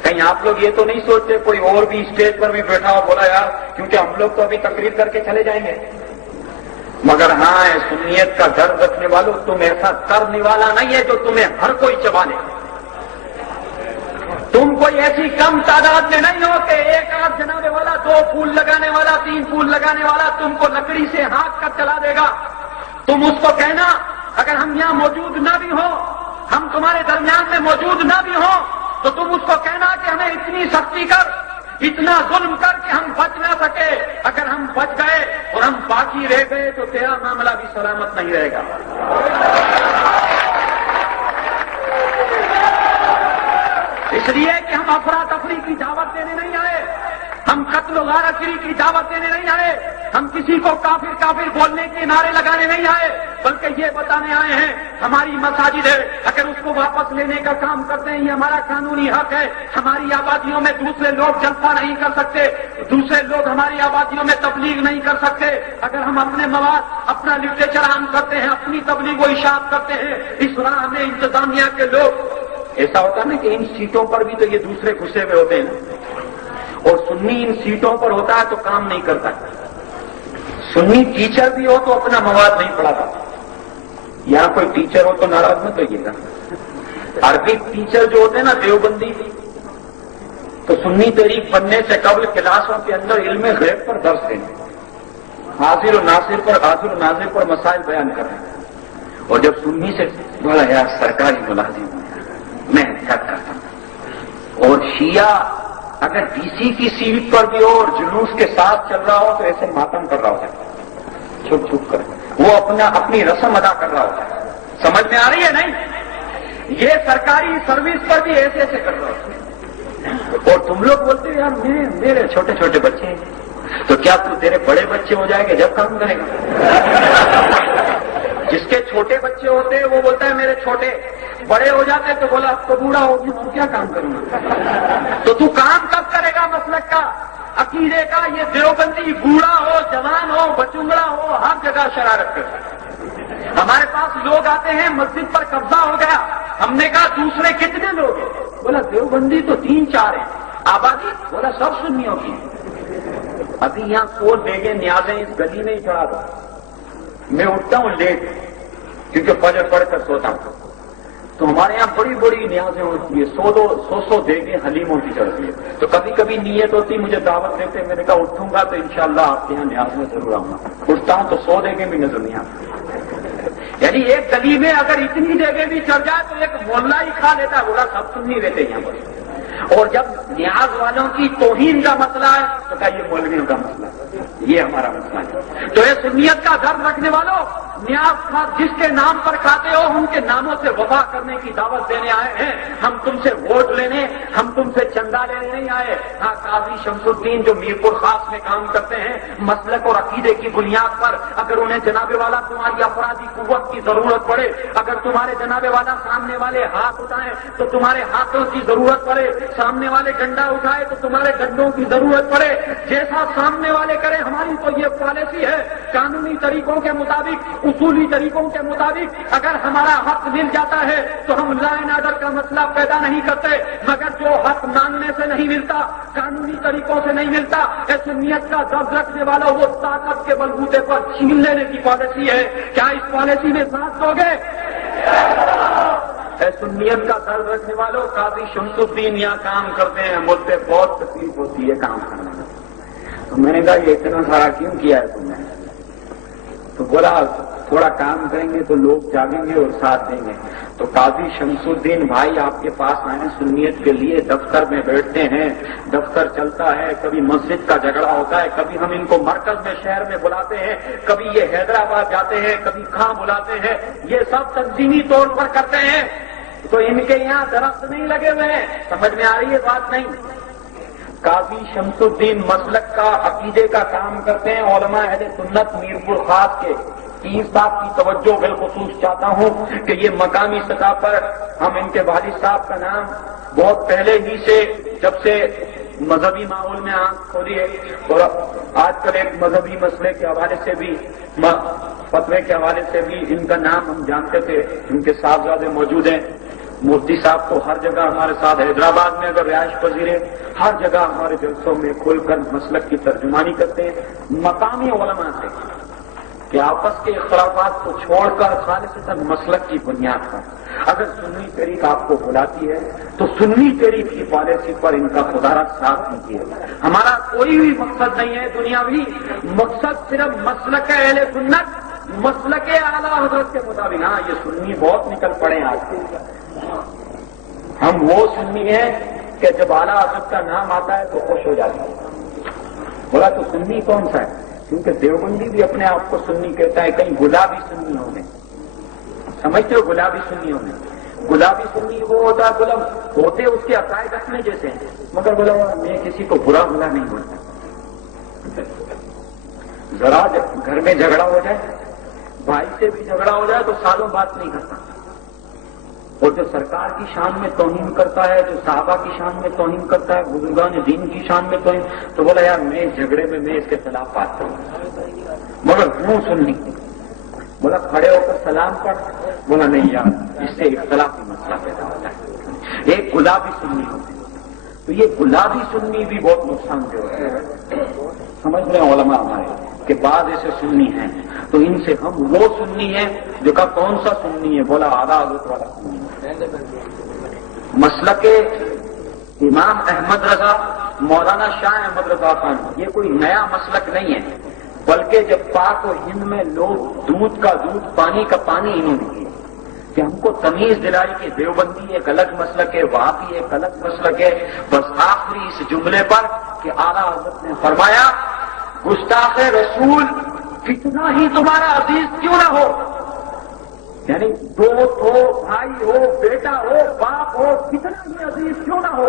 کہیں آپ لوگ یہ تو نہیں سوچتے کوئی اور بھی اسٹیج پر بھی بیٹھا ہو بولا یار کیونکہ ہم لوگ تو ابھی تقریر کر کے چلے جائیں گے؟ مگر ہاں سنیت کا درد رکھنے والوں، تم ایسا کرنے والا نہیں ہے جو تمہیں ہر کوئی چبا لے۔ تم کوئی ایسی کم تعداد میں نہیں ہو کہ ایک آدھ جناب والا، 2 پھول لگانے والا، 3 پھول لگانے والا تم کو لکڑی سے ہانک کر چلا دے گا۔ تم اس کو کہنا اگر ہم یہاں موجود نہ بھی ہوں، ہم تمہارے درمیان میں موجود نہ بھی ہوں، تو تم اس کو کہنا کہ ہمیں اتنی سختی کر، اتنا ظلم کر کہ ہم بچ نہ سکے۔ اگر ہم بچ گئے اور ہم باقی رہ گئے تو تیرا معاملہ بھی سلامت نہیں رہے گا۔ اس لیے کہ ہم افراتفری کی دعوت دینے نہیں آئے، ہم قتل و غارتگری کی دعوت دینے نہیں آئے، ہم کسی کو کافر کافر بولنے کے نعرے لگانے نہیں آئے، بلکہ یہ بتانے آئے ہیں ہماری مساجد ہے، اگر اس کو واپس لینے کا کام کرتے ہیں یہ ہمارا قانونی حق ہے۔ ہماری آبادیوں میں دوسرے لوگ جلسہ نہیں کر سکتے، دوسرے لوگ ہماری آبادیوں میں تبلیغ نہیں کر سکتے۔ اگر ہم اپنے مواد، اپنا لٹریچر عام کرتے ہیں، اپنی تبلیغ و اشاعت کرتے ہیں، اس راہ میں انتظامیہ کے لوگ، ایسا ہوتا نا کہ ان سیٹوں پر بھی تو یہ دوسرے گھسے ہوئے ہوتے ہیں، اور سنی ان سیٹوں پر ہوتا ہے تو کام نہیں کرتا۔ سنی ٹیچر بھی ہو تو اپنا مواد نہیں پڑھاتا۔ یہاں کوئی ٹیچر ہو تو ناراض مت ہوئیے گا۔ عربی ٹیچر جو ہوتے ہیں نا دیوبندی تو سنی تحریک بننے سے قبل کلاسوں کے اندر علم غیب پر درس دیں، حاضر و ناظر پر مسائل بیان کریں، اور جب سنی سے بولا یار سرکاری ملازم میں کیا کرتا ہوں، اور شیعہ اگر ڈی سی کی سیٹ پر بھی ہو اور جلوس کے ساتھ چل رہا ہو تو ایسے ماتم کر رہا ہوتا ہے، چھپ چھپ کر وہ اپنی رسم ادا کر رہا ہوتا ہے۔ سمجھ میں آ رہی ہے نہیں؟ یہ سرکاری سروس پر بھی ایسے ایسے کر رہا ہوتا ہے، اور تم لوگ بولتے ہو یار میرے چھوٹے چھوٹے بچے ہیں، تو کیا تیرے بڑے بچے ہو جائیں گے جب کام کرے گا؟ جس کے چھوٹے بچے ہوتے ہیں وہ بولتا ہے میرے چھوٹے، بڑے ہو جاتے تو بولا اب تو بوڑھا ہوگی تو کیا کام کروں گا؟ تو کام کب کرے گا مسلک کا، عقیدے کا؟ یہ دیوبندی بوڑھا ہو، جوان ہو، بچونگڑا ہو، ہر جگہ شرارت کرتا ہے۔ ہمارے پاس لوگ آتے ہیں مسجد پر قبضہ ہو گیا، ہم نے کہا دوسرے کتنے لوگ ہیں؟ بولا دیوبندی تو 3-4 ہیں، آبادی بولا سب سنیوں کی۔ ابھی یہاں 100 بیگے نیازیں اس گلی میں ہی چڑھا دو، میں اٹھتا ہوں لیٹ کیونکہ فجر پڑھ کر سوتا ہوں، تو ہمارے یہاں بڑی بڑی نیازیں ہوتی ہے، 100 دیگیں حلیموں کی چڑھتی ہے، تو کبھی کبھی نیت ہوتی مجھے دعوت دیتے، میں نے کہا اٹھوں گا تو انشاءاللہ آپ کے یہاں نیاز میں ضرور آؤں گا۔ اٹھتا ہوں تو 100 دیگیں بھی نظر نہیں آتی، یعنی ایک گلی میں اگر اتنی دیگیں بھی چڑھ جائے تو ایک محلہ ہی کھا لیتا ہے، بولا سب سنی رہتے یہاں پر۔ اور جب نیاز والوں کی توہین کا مسئلہ ہے تو کہا یہ مولویوں کا مسئلہ ہے، یہ ہمارا مسئلہ ہے۔ تو یہ سنیت کا درد رکھنے والوں، نیاز کھا جس کے نام پر کھاتے ہو ان کے ناموں سے وفا کرنے کی دعوت دینے آئے ہیں. ہم تم سے ووٹ لینے، ہم تم سے چندہ لینے نہیں آئے. ہاں، قاضی شمس الدین جو میرپور خاص میں کام کرتے ہیں مسلک اور عقیدے کی بنیاد پر، اگر انہیں جناب والا تمہاری افرادی قوت کی ضرورت پڑے، اگر تمہارے جناب والا سامنے والے ہاتھ اٹھائیں تو تمہارے ہاتھوں کی ضرورت پڑے، سامنے والے ڈنڈا اٹھائے تو تمہارے ڈنڈوں کی ضرورت پڑے، جیسا سامنے والے کرے. ہماری تو یہ پالیسی ہے، قانونی طریقوں کے مطابق، اصولی طریقوں کے مطابق اگر ہمارا حق مل جاتا ہے تو ہم لا اینڈ آرڈر کا مسئلہ پیدا نہیں کرتے، مگر جو حق مانگنے سے نہیں ملتا، قانونی طریقوں سے نہیں ملتا، سنیت کا درد رکھنے والا وہ طاقت کے بلبوتے پر چھین لینے کی پالیسی ہے. کیا اس پالیسی میں ساتھ دو گے؟ سنیت کا درد رکھنے والوں، قاضی شمس الدین یہاں کام کرتے ہیں، مجھے بہت تکلیف ہوتی ہے کام کرنے میں. تو میں نے کہا یہ اتنا سارا کیوں کیا ہے تم نے؟ تو بولا تھوڑا کام کریں گے تو لوگ جاگیں گے اور ساتھ دیں گے. تو قاضی شمس الدین بھائی آپ کے پاس آئے سنیت کے لیے، دفتر میں بیٹھتے ہیں، دفتر چلتا ہے، کبھی مسجد کا جھگڑا ہوتا ہے، کبھی ہم ان کو مرکز میں شہر میں بلاتے ہیں، کبھی یہ حیدرآباد جاتے ہیں، کبھی کہاں بلاتے ہیں، یہ سب تنظیمی طور پر کرتے ہیں. تو ان کے یہاں درخت نہیں لگے ہوئے ہیں. سمجھ میں آ رہی ہے بات نہیں؟ قاضی شمس الدین مسلک کا عقیدے کا کام کرتے ہیں، علماء اہل سنت میرپور خاص کے. اس بات کی توجہ بالخصوص چاہتا ہوں کہ یہ مقامی سطح پر ہم ان کے والد صاحب کا نام بہت پہلے ہی سے، جب سے مذہبی ماحول میں آنکھ کھولی ہے، اور آج کل ایک مذہبی مسئلے کے حوالے سے بھی، فتوے کے حوالے سے بھی ان کا نام ہم جانتے تھے. ان کے صاحبزادے موجود ہیں. مفتی صاحب تو ہر جگہ ہمارے ساتھ، حیدرآباد میں اگر رہائش پذیر ہے، ہر جگہ ہمارے جلسوں میں کھل کر مسلک کی ترجمانی کرتے ہیں. مقامی علماء سے کہ آپس کے اختلافات کو چھوڑ کر خالصتاً مسلک کی بنیاد پر اگر سنی تحریک آپ کو بلاتی ہے تو سنی تحریک کی پالیسی پر ان کا خدا را ساتھ دیجیے. ہمارا کوئی بھی مقصد نہیں ہے دنیاوی، مقصد صرف مسلک اہل سنت، مسلک اعلیٰ حضرت کے مطابق. ہاں یہ سنی بہت نکل پڑے ہیں آج کے. ہم وہ سنی ہیں کہ جب اعلیٰ حضرت کا نام آتا ہے تو خوش ہو جاتے ہیں. بولا تو سنی کون سا ہے؟ کیونکہ دیوبندی بھی اپنے آپ کو سنی کہتا ہے. کہیں گلابی سنی ہونے، سمجھتے ہو گلابی سنی ہونے؟ گلابی سنی وہ ہوتا ہے، گلاب ہوتے اس کے عقائد اپنے جیسے ہیں، مگر بولا میں کسی کو برا بلا نہیں بولتا. ذرا جب گھر میں جھگڑا ہو جائے، بھائی سے بھی جھگڑا ہو جائے تو سالوں بات نہیں کرتا. اور جو سرکار کی شان میں توہین کرتا ہے، جو صحابہ کی شان میں توہین کرتا ہے، بزرگان دین کی شان میں توہین، تو بولا یار میں اس جھگڑے میں اس کے خلاف بات کروں، مگر کیوں سننی؟ بولا کھڑے ہو کر سلام پڑھ. بولا نہیں یار اس سے اختلافی مسئلہ پیدا ہوتا ہے. ایک گلابی سنی ہوتی ہے. تو یہ گلابی سنی بھی بہت نقصان دہ ہوتی ہے. سمجھ رہے ہیں علماء ہمارے کہ بعض ایسے سنی ہیں، تو ان سے ہم وہ سنی ہیں جو کا کون سا سنی ہے؟ بولا اعلیٰ حضرت والا سنی. مسلک امام احمد رضا، مولانا شاہ احمد رضا خان، یہ کوئی نیا مسلک نہیں ہے، بلکہ جب پاک و ہند میں لوگ دودھ کا دودھ، پانی کا پانی انہوں نے کیا کہ ہم کو تمیز دلائی کہ دیوبندی ایک الگ مسلک ہے، وہابی ایک الگ مسلک ہے. بس آخری اس جملے پر کہ اعلیٰ حضرت نے فرمایا گستاخ رسول کتنا ہی تمہارا عزیز کیوں نہ ہو، یعنی دوست ہو، بھائی ہو، بیٹا ہو، باپ ہو، کتنا ہی عزیز کیوں نہ ہو،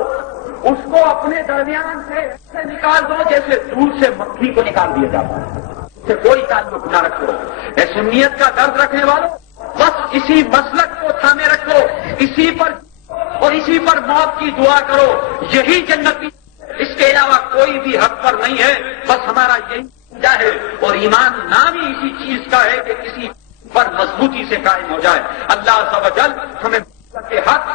اس کو اپنے درمیان سے ایسے نکال دو جیسے دودھ سے مکھی کو نکال دیا جاتا ہے. اس سے کوئی تعلق نہ رکھو. اے سنیت کا درد رکھنے والوں، بس اسی مسلک کو تھامے رکھو، اسی پر اور اسی پر موت کی دعا کرو. یہی جنتی، اس کے علاوہ کوئی بھی حق پر نہیں ہے. بس ہمارا یہی ہے، اور ایمان نام ہی اسی چیز کا ہے کہ کسی پر مضبوطی سے قائم ہو جائے. اللہ عز و جل ہمیں کے حق